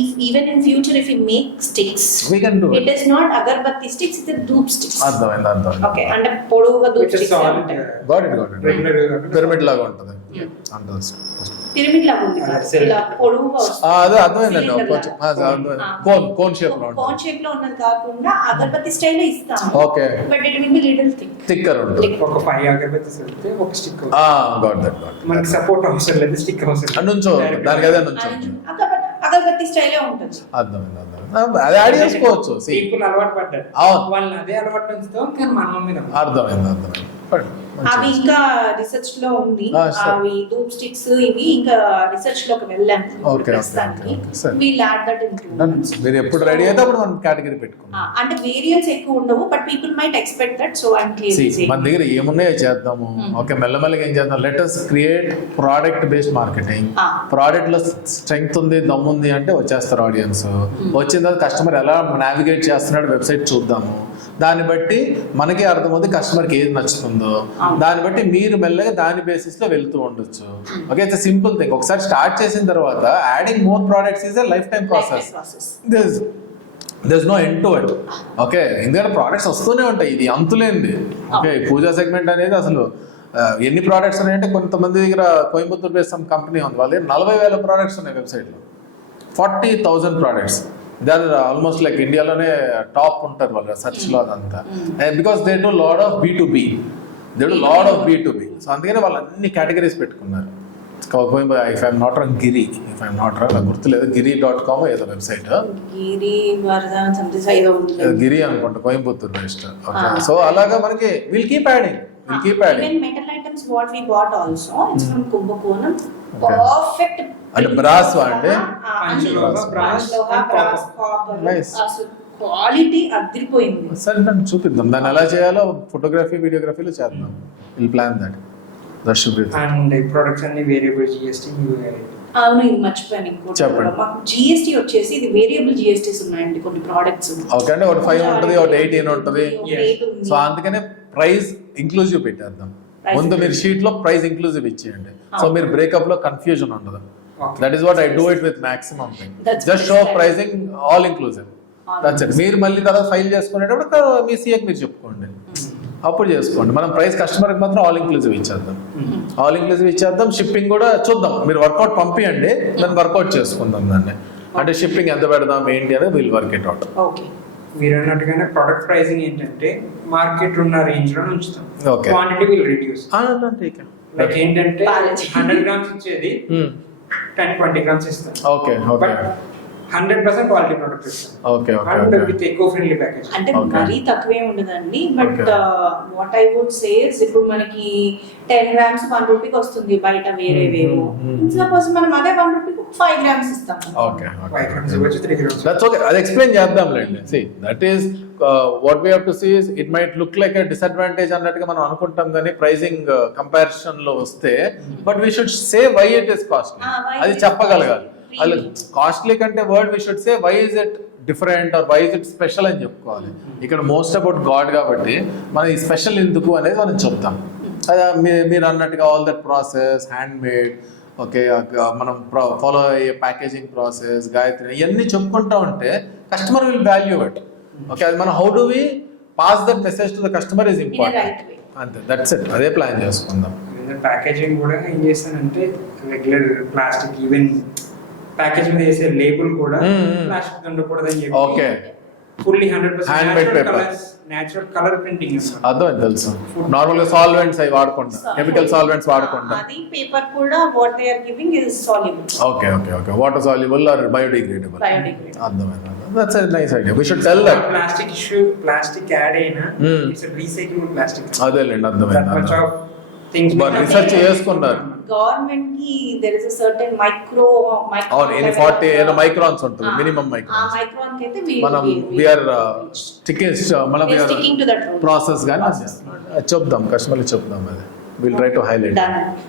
if even in future if we make sticks, we can do it is not agarbatti sticks, it is dhoop sticks. Okay, and పొడవుగా dhoop sticks ఉంటాయి. got it pyramid లాగా ఉంటది. Pyramid లాగా ఉంది కదా, ఇలా పొడవుగా వస్తుంది. అదే అర్థమైందండి. కోన్ షేప్ లో ఉన్నది కాకుండా అగరబత్తి స్టైల్ ఇస్తాము. Okay, but it will be little thicker ఉంటుంది. ఒక 5 అగరబత్తిస్ ఉంటే ఒక స్టిక్. Got that. మనకి సపోర్ట్ అవసరం లేదు, స్టిక్ అవసరం. అనుంచో దానికి అదే అనుంచో అగరబత్తి స్టైలే ఉంటుంది. అర్థమైంది. అది యాడ్ చేసుకోవచ్చు. పీపుల్ అలవాటు పడ్డారు, వాళ్ళు అదే అలవాటు ఉంచుతాం. కానీ మన మమ్మీ అర్థమైంది. అవి ఇంకా రీసెర్చ్ లో ఉంది. అవి ధూప్ స్టిక్స్ ఇవి ఇంకా రీసెర్చ్ లోకి వెళ్ళాము. మీరు ఎప్పుడు రెడీ అయితే అప్పుడు మనం కేటగిరీ పెట్టుకుందాం. అంటే వేరియంట్స్ ఎక్కువ ఉండవు, but people might expect that. So I'm clear, మన దగ్గర ఏమున్నాయో చేద్దాము. ఓకే, మెల్లమెల్లగా ఏం చేద్దాం. Let us create product based marketing. Product లో స్ట్రెంగ్త్ ఉంది, దమ్ ఉంది అంటే వచ్చేస్తారు ఆడియన్స్. వచ్చిన తర్వాత కస్టమర్ ఎలా నావిగేట్ చేస్తున్నాడు వెబ్సైట్ చూద్దాము. దాన్ని బట్టి మనకి అర్థమవుతుంది కస్టమర్కి ఏది నచ్చుతుందో. దాన్ని బట్టి మీరు మెల్లగా దాని బేసిస్ లో వెళ్తూ ఉండొచ్చు. Okay, it's simple thing. ఒకసారి స్టార్ట్ చేసిన తర్వాత adding more products is a life time process. there's no end to it. Okay, ఎందుకంటే ప్రోడక్ట్స్ వస్తూనే ఉంటాయి, ఇది అంతులేంది. ఓకే, పూజా సెగ్మెంట్ అనేది అసలు ఎన్ని ప్రోడక్ట్స్ ఉన్నాయంటే కొంతమంది దగ్గర కోయంబత్తూర్ బేస్డ్ సమ్ కంపెనీ ఉంది, వాళ్ళ దగ్గర 40,000 ప్రోడక్ట్స్ ఉన్నాయి వెబ్సైట్లో. 40,000 products. They are almost like ఇండియాలోనే టాప్ ఉంటారు వాళ్ళు సెర్చ్ లో అదంతా. Because they do lot of B2B, they do lot of B2B. So అందుకని వాళ్ళు అన్ని కేటగిరీస్ పెట్టుకున్నారు. If I'm not wrong Giri, నాకు గుర్తులేదు, గిరి.com ఏదో వెబ్సైట్, గిరి అనుకుంటా, కోయంబత్తూర్ బేస్డ్. ఓకే, సో అలాగా మనకి will keep adding. metal items what we bought also, it's from Kumbakonam. Perfect. అంటే బ్రాస్ అంటే బ్రాస్ కాపర్, క్వాలిటీ అదిరిపోయింది. సరే నన్ను చూపిద్దాం, దాన్ని ఎలా చేయాలో ఫోటోగ్రఫీ వీడియోగ్రఫీలో చేద్దాం. Will plan that. And products అన్ని వేరియబుల్ జిఎస్టీ. అవును, ఇది మర్చిపోయాను ఇంకోటి. మాకు జిఎస్టీ వచ్చేసి ఇది వేరియబుల్ జిఎస్టీస్ ఉన్నాయండి కొన్ని ప్రోడక్ట్స్. ఓకే, అంటే ఒకటి 5 ఉంటుంది, ఒకటి 18 ఉంటుంది. సో అందుకనే ప్రైస్ ఇంక్లూజివ్ పెట్టేద్దాం. ముందు మీరు షీట్ లో ప్రైస్ ఇంక్లూజివ్ ఇచ్చేయండి. సో మీరు బ్రేకప్ లో కన్ఫ్యూజన్ ఉండదు. That is what I do it with maximum thing. Just show pricing all inclusive. That's it. మీరు మళ్ళీ తర్వాత ఫైల్ చేసుకునేటప్పుడు మీ సీఏకి మీరు చెప్పుకోండి, అప్పుడు చేసుకోండి. మనం ప్రైస్ కస్టమర్కి మాత్రం ఆల్ ఇంక్లూజివ్ ఇచ్చేద్దాం. షిప్పింగ్ కూడా చూద్దాం, మీరు వర్కౌట్ పంపియండి, దాన్ని వర్కౌట్ చేసుకుందాం. దాన్ని అంటే షిప్పింగ్ ఎంత పెడదాం ఏంటి అనేది విల్ వర్క్ ఇట్ అవుట్. మీరు అన్నట్టుగానే ప్రొడక్ట్ ప్రైసింగ్ ఏంటంటే మార్కెట్ ఉన్న రేంజ్ లో ఉంచుతాం. Quantity will reduce. లైక్ ఏంటంటే 100 grams ఇచ్చేది 10-20 grams ఇస్తాం. ఓకే, బట్ 100% క్వాలిటీ ప్రొడక్ట్ ఇస్తాం. Okay okay and okay with eco friendly package. అంటే Okay. మరీ తక్కువే ఉండదండి, but Okay. What I would say ఇప్పుడు మనకి 10 grams 1 రూపీకి వస్తుంది బయట వేరేవేవో. సపోజ్ మనం అదే 1 రూపీకి 5 grams ఇస్తాం. ఓకే 5 grams ఇవ్వచ్చు, 3 grams. దట్స్ ఓకే, అది ఎక్స్ప్లెయిన్ చేద్దాంలేండి. See that is what we have to see is it might look like a disadvantage అన్నట్టుగా మనం అనుకుంటాం, కానీ ప్రైసింగ్ కంపారిజన్ లో వస్తే but we should say why it is costly, why అది it is చెప్పగలగాలి. costly. అది కాస్ట్లీ కంటే word we should say why is it different or why is it special అని చెప్పుకోవాలి. ఇక్కడ మోస్ట్ అబౌట్ గాడ్ కాబట్టి మనం ఈ స్పెషల్ ఎందుకు అనేది మనం చెప్తాం. అదే మీరు అన్నట్టుగా all that process hand made, okay, మనం ఫాలో అయ్యే ప్యాకేజింగ్ ప్రాసెస్, గాయత్రి, ఇవన్నీ చెప్పుకుంటా ఉంటే customer will value it. Okay, అది మనం how do we pass that message to the customer is right important. way. అంతే, దట్స్ ఇట్, అదే ప్లాన్ చేసుకుందాం. ప్యాకేజింగ్ కూడా ఏం చేస్తానంటే రెగ్యులర్ ప్లాస్టిక్, ఈవెన్ ప్యాకేజ్ మీద వేసే లేబుల్ కూడా ప్లాస్టిక్ ఉండకూడదని చెప్పి okay, fully 100% Handmade paper. Natural colour printing. అర్థం తెలుసు. నార్మల్ గా సాల్వెంట్స్ అవి వాడకుండా, కెమికల్ సాల్వెంట్స్ వాడకుండా. అది పేపర్ కూడా what they are giving is soluble. Okay okay okay, water soluble or biodegradable. Biodegradable. అర్థమైంది. That's a nice idea, we should tell that. Plastic issue, plastic add అయినా it's recyclable plastic. అదేలేండి, అర్థమైంది. Things research చేసుకున్నారు. Government కి there is a certain micro అవును, ఎన్ని 40 ఏదో microns ఉంటుంది మినిమం ఆ మైక్రాన్స్. మైక్రాన్ కి అయితే మనం వీఆర్ మనం sticking to that rule. Process కానీ చెప్దాం, కస్టమర్లు చెప్దాం, అది will try to highlight. Done.